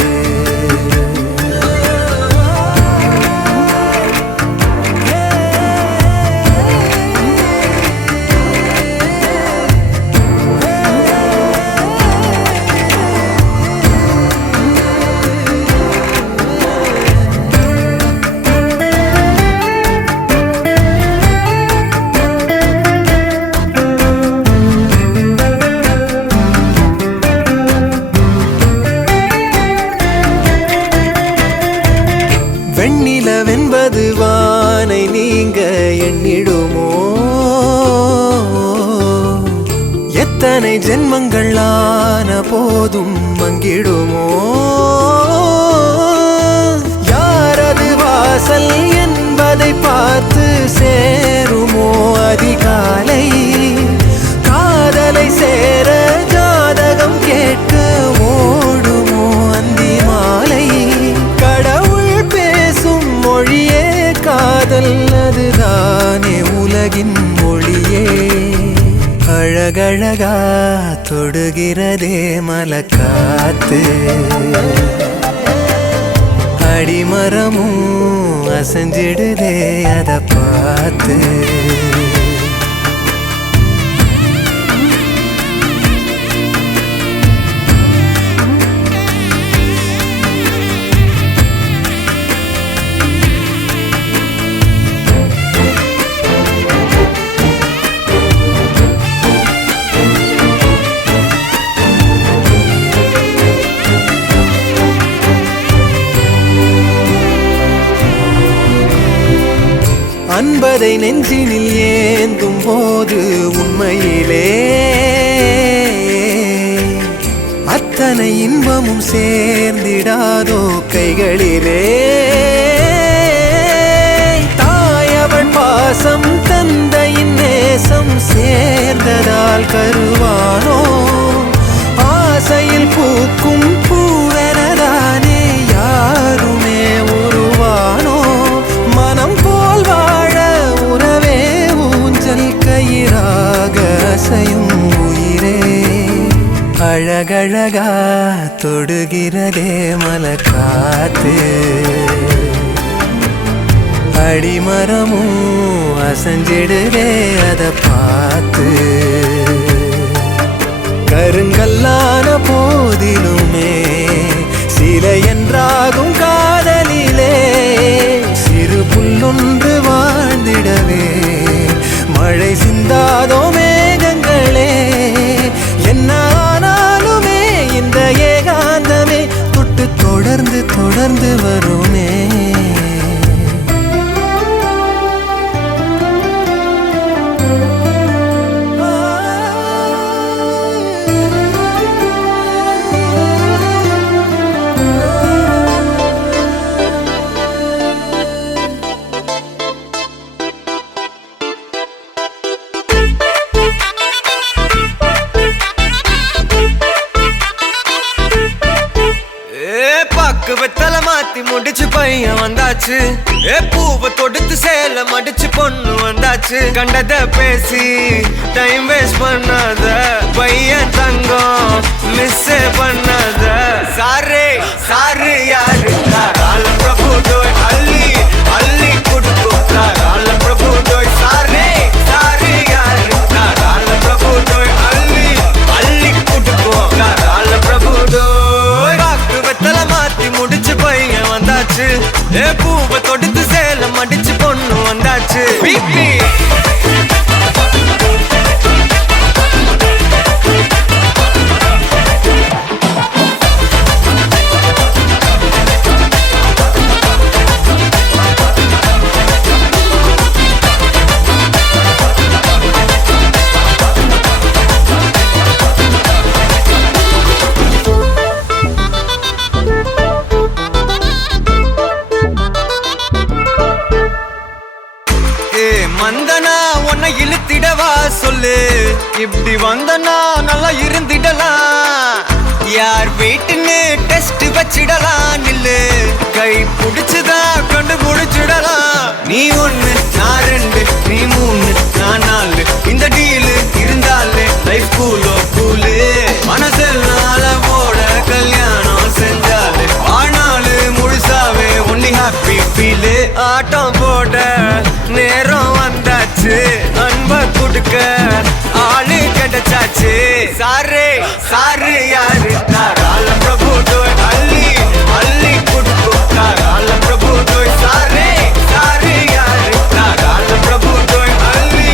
வெண்ணிலவென்பது வானை நீங்க எண்ணிடுமோ எத்தனை ஜென்மங்கள் ஆன போதும் மங்கிடுமோ யாரது வாசல் என்பதை பார்த்து சேருமோ அதிகாலை காதலை சேர ஜாதகம் கேட்க ஓடுமோ அந்தி மாலை கடவுள் பேசும் மொழியே காதல் அதுதானே உலகின் மொழியே அழகழகா தொடுகிறதே மலக்காத்து அடிமரமும் அசைஞ்சிடுதே அத பார்த்து அன்பதை நெஞ்சினில் ஏந்தும் போது உண்மையிலே அத்தனை இன்பமும் சேர்ந்திடாதோ கைகளிலே தாயவள் பாசம் தந்தையின் நேசம் சேர்ந்ததால் கருவானோ ஆசையில் பூக்கும் பூவெனதானே யாருமே உருவானோ மனம் போல் வாழ உறவே ஊஞ்சல் கயிறாக அசையும் உயிரே அழகழகா தொடுகிறதே மலக்காத்து அடிமரமும் அசைஞ்சிடுதே அத பார்த்து கருங்கல்லான போதிலுமே சில என்றாகும் காதலிலே சிறு புல்லொன்று வாழ்ந்திடவே மழை சிந்தாதோ மேகங்களே என்ன ஆனாலுமே இந்த ஏகாந்தமே தொட்டு தொடர்ந்து தொடர்ந்து வருமே வெத்தலை மாத்தி முடிச்சு பையன் வந்தாச்சு பூவை தொடுத்து சேல மடிச்சு பொண்ணு வந்தாச்சு கண்டத பேசி டைம் வேஸ்ட் பண்ணாத பையன் தங்கம் மிஸ் பண்ணாத சாரு சாரு யாரு கால பிரபு டோய் அள்ளி அள்ளி குடுக்கும் கால பிரபு டோய் சாரு சாரு யாரு கால பிரபு டோய் அள்ளி அள்ளி குடுக்கும் கால பிரபு டோய் பாக்கு வெத்தலை மாத்தி முடிச்சு பையன் வந்தாச்சு பூவை தொடுத்து சேல மடிச்சு பொண்ணு வந்தாச்சு பிபி இப்படி வந்தனா நல்லா இருந்திடலாம். யார் வீட்டுன்னு டெஸ்ட் வச்சிடலாம். நில்லு கை புடிச்சுதா கண்டுபிடிச்சிடலாம். நீ ஒண்ணு நான் ரெண்டு நீ மூணு நான் நாலு இந்த டீலு இருந்தாலே லைஃப் கூலோ கூலு. மனசெல்லாம் போட கல்யாணம் செஞ்சாலே ஆனாலு முழுசாவே ஒன்லி ஹாப்பி ஃபீலு. ஆட்டம் போட நேரம் வந்தாச்சு அன்ப கொடுக்க ஆளு கிடைச்சாச்சு. சாரு சாரு யாரு தாராள பிரபு டோய் அள்ளி அள்ளி கொடுக்கும் தாராள பிரபு டோய். சாரு சாரு யாரு தாராள பிரபு டோய் அள்ளி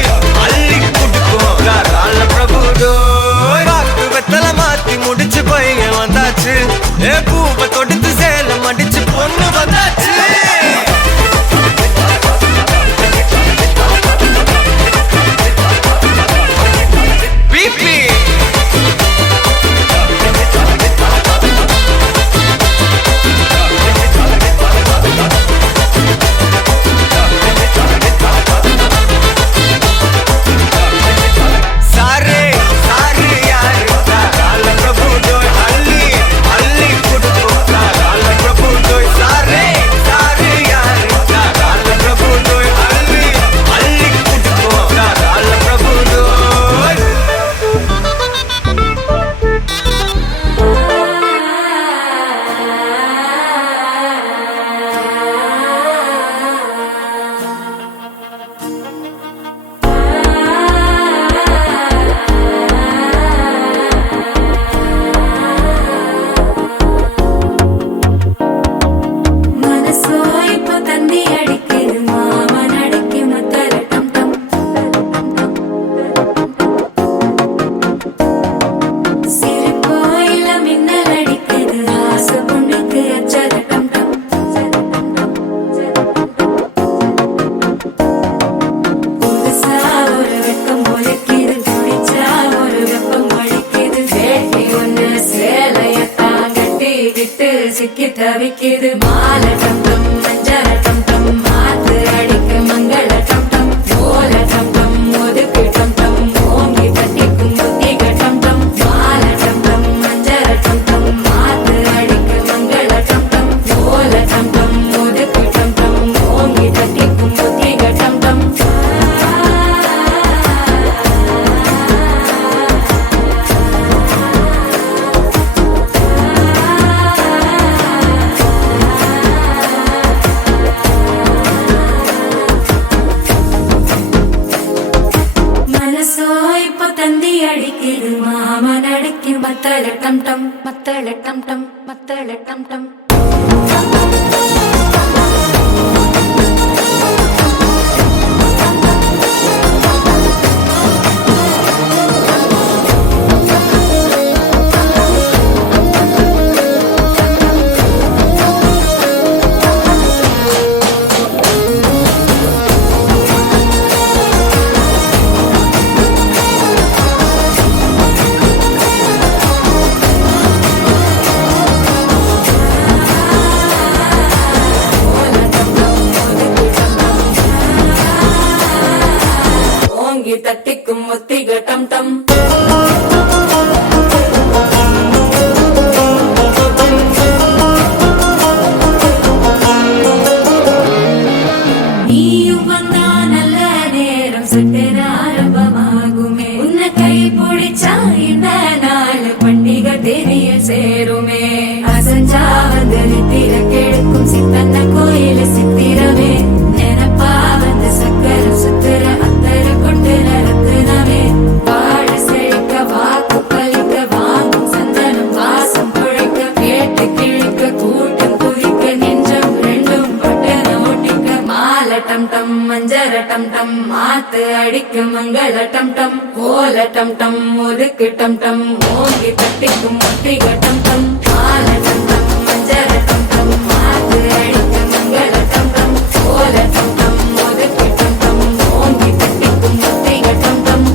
அள்ளி கொடுக்கும் தாராள பிரபு டோய். வாக்கு வெத்தல மாத்தி முடிச்சு பையன் வந்தாச்சு. பூவை தொடுத்து சேலம் அடிச்சு பொண்ணு வந்தாச்சு. பிபி சாரு சாரு யாரு தாராள பிரபு டோய் அள்ளி அள்ளி கொடுக்கும் தாராள பிரபு டோய். சாரு சாரு யாரு தாராள பிரபு டோய் அள்ளி அள்ளி கொடுக்கும் தாராள பிரபு டோய். மனசோ இப்போ தந்தி அடிக்குது மாமன் அடிக்கு மத்தல டம் டம். சிறு கோயில மின்னல் அடிக்குது ஆசை பொண்ணுக்கு அச்சத டம் டம். புதுசா ஒரு வெக்கம் முளைக்குது குடிச்சா ஒரு வெப்பம் அடிக்குது. வேட்டி ஒண்ணு சேலையத்தான் கட்டிக்கிட்டு சிக்கி தவிக்குது. மாலை டம் டம் மஞ்சள டம் டம் மாத்து அடிக்க மங்கள டம் டம். ஓல டம் டம் ஒதுக்கு டம் டம் ஓங்கி தட்டிக்கும் புத்திக டம் டம். மாலை டம் டம் மஞ்சள டம் டம் மாத்து அடிக்க மங்கள டம் டம். ஓல டம் டம் ஒதுக்கு டம் டம் ஓங்கி தட்டிக்கும் புத்திக டம் டம். மனசோ இப்போ தந்தி அடிக்குது மாமன் அடிக்கு மத்தள டம் டம் மத்தள டம் டம் மத்தள டம் டம். ஓங்கி தட்டிக்கும் முத்திக டம் டம். நீயும் வந்தா நல்ல நேரம் சட்டென ஆரம்பமாகுமே. உன்னை கை பிடிச்சா இந்த நாள் பண்டிகை தெரிய சேருமே. அசஞ்சா வந்து நித்திர கெடுக்கும் சித்தன்ன கோயில சித்திரமே. நினப்பா வந்து சக்கர சுத்துற அத்தர கொண்டு நடத்துனவே. வாழ செழிக்க வாக்கு பலிக்க வாங்கும் சந்தனம் வாசம் குழைக்க. கேட்டு கிழிக்க கூட்டம் குதிக்க நெஞ்சம் ரெண்டும் பட்டன ஓட்டிக்க. மாலை டம் டம் மஞ்சர டம் டம் மாத்து அடிக்க மங்கள டம் டம். ஓல டம் டம் ஒதுக்கு டம் டம் ஓங்கி தட்டிக்கும் முத்திக டம் டம். மாலை டம் டம் மஞ்சர டம் டம் மாத்து அடிக்க மங்கள டம் டம். ஓல டம் டம் ஒதுக்கு டம் டம் ஓங்கி தட்டிக்கும் முத்திக டம் டம்.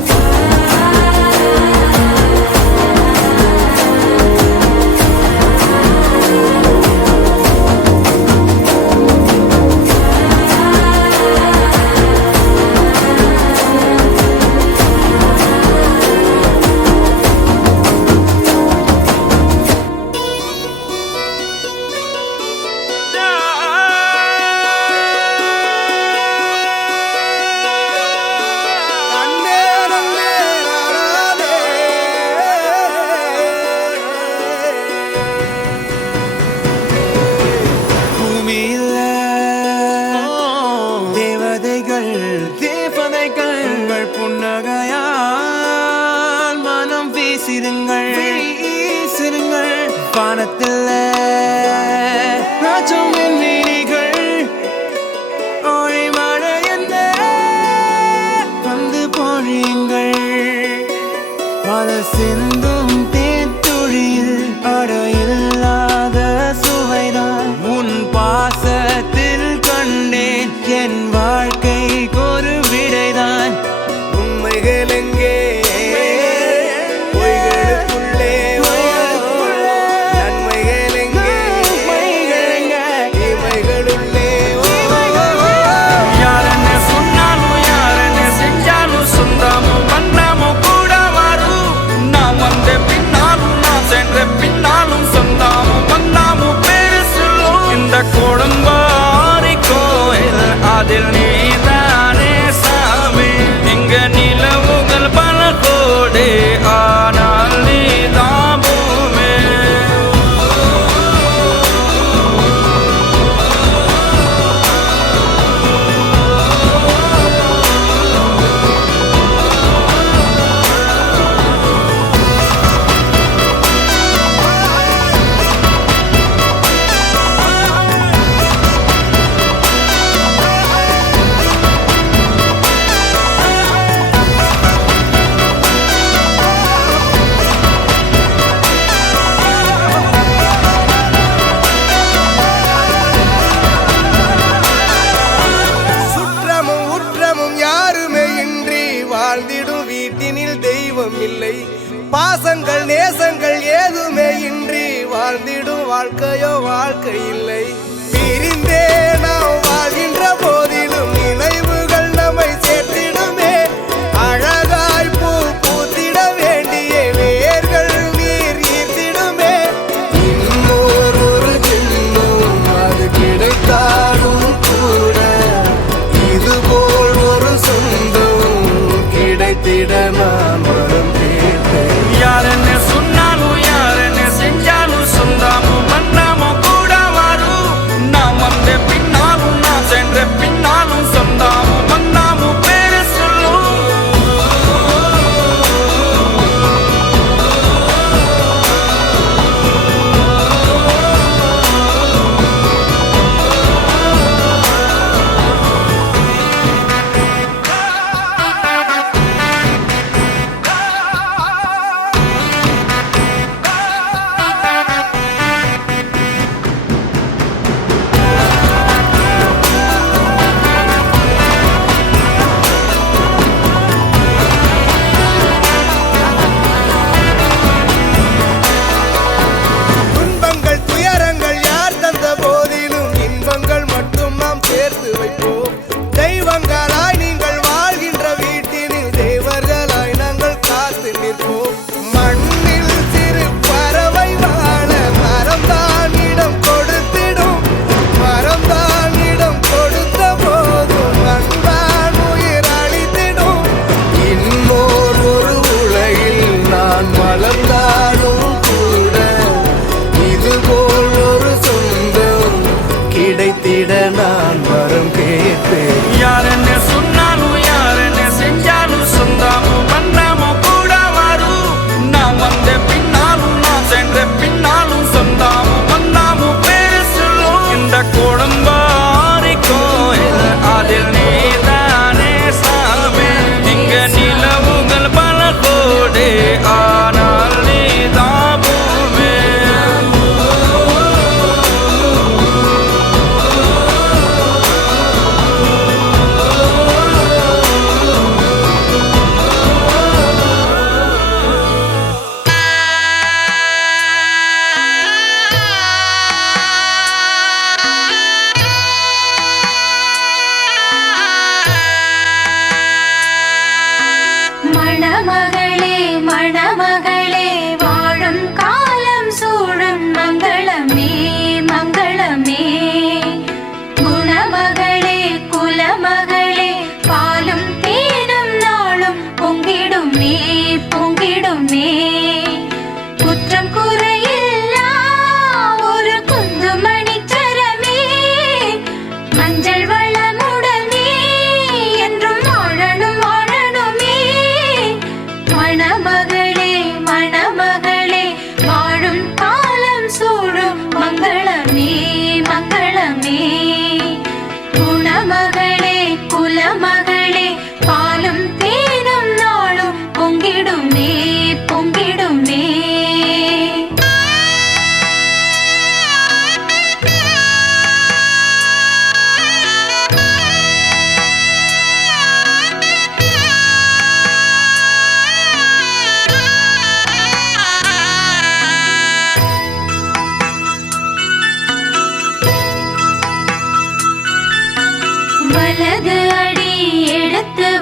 வானத்தில் நாச்சும் விண்மீனிகள் ஓடி மழை என்ன வந்து பொழியுங்கள் பல சிந்தும் தேத்துழியில் அடையில்லாத சுவைதான் உன் பாசத்தில் கண்டேன் என் வாழ்க்கைக்கு ஒரு விடைதான் உண்மைகள் எங்கே பொய்களுக்குள்ளே நன்மைகள் எங்கே தீமைகளுள்ளே யாரன்னு சொன்னாலும் யாரன்னு செஞ்சாலும் சொந்தாமும் வந்தாமும் கூட வரும் நான் வந்த பின்னாலும் நான் சென்ற பின்னாலும் சொந்தாமும் வந்தாமும் பேரு சொல்லும் இந்த கொடும்பாரி கோயில் அதில் நீதானே சாமி இங்க நிலவுகள் பல கோடி ஆனால் நீதான் பூமி சுற்றமும் உற்றமும் யாருமே இன்றி வாழ்ந்திடும் வீட்டினில் தெய்வம் இல்லை பாசங்கள் நேசங்கள் ஏதுமே இன்றி வாழ்ந்திடும் வாழ்க்கையோ வாழ்க்கை இல்லை பிரிந்தே நாம் வாழ்கின்ற போதிலும் நினைவுகள் நம்மை சேர்த்திடுமே அழகாய் பூ பூத்திட வேண்டிய வேர்கள் நீர் ஈர்த்திடுமே இன்னொரு ஜென்மம் அது கிடைத்தாலும் கூட இதுபோல் ஒரு சொந்தம் கிடைத்திட நான் வரம் கேட்டேன் யாரன்னு சொன்னாலும் யாரன்னு செஞ்சாலும் சொந்தாமும் வந்தாமும் கூட வரும்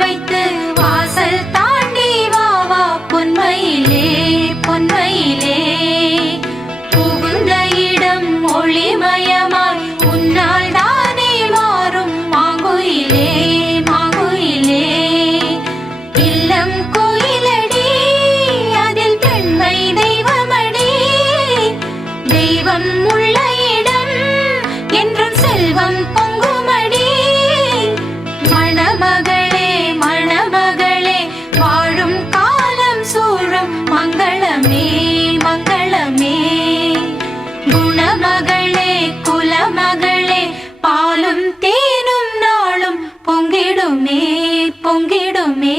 வைத்து வாசல் தாண்டி வா வா பொன்மையிலே பொன்மையிலே புகுந்த இடம் ஒளிமயமாய் உன்னால் தானே மாறும் மாங்குயிலே மாங்குயிலே இல்லம் கோயிலடி அதில் பெண்மை தெய்வமடி தெய்வம் உள்ள இடம் என்றும் செல்வம் பொங்குமடி மணமகளே மணமகளே வாழும் காலம் சூழும் மங்களமே மங்களமே குணமகளே குலமகளே பாலும் தேனும் நாளும் பொங்கிடுமே பொங்கிடுமே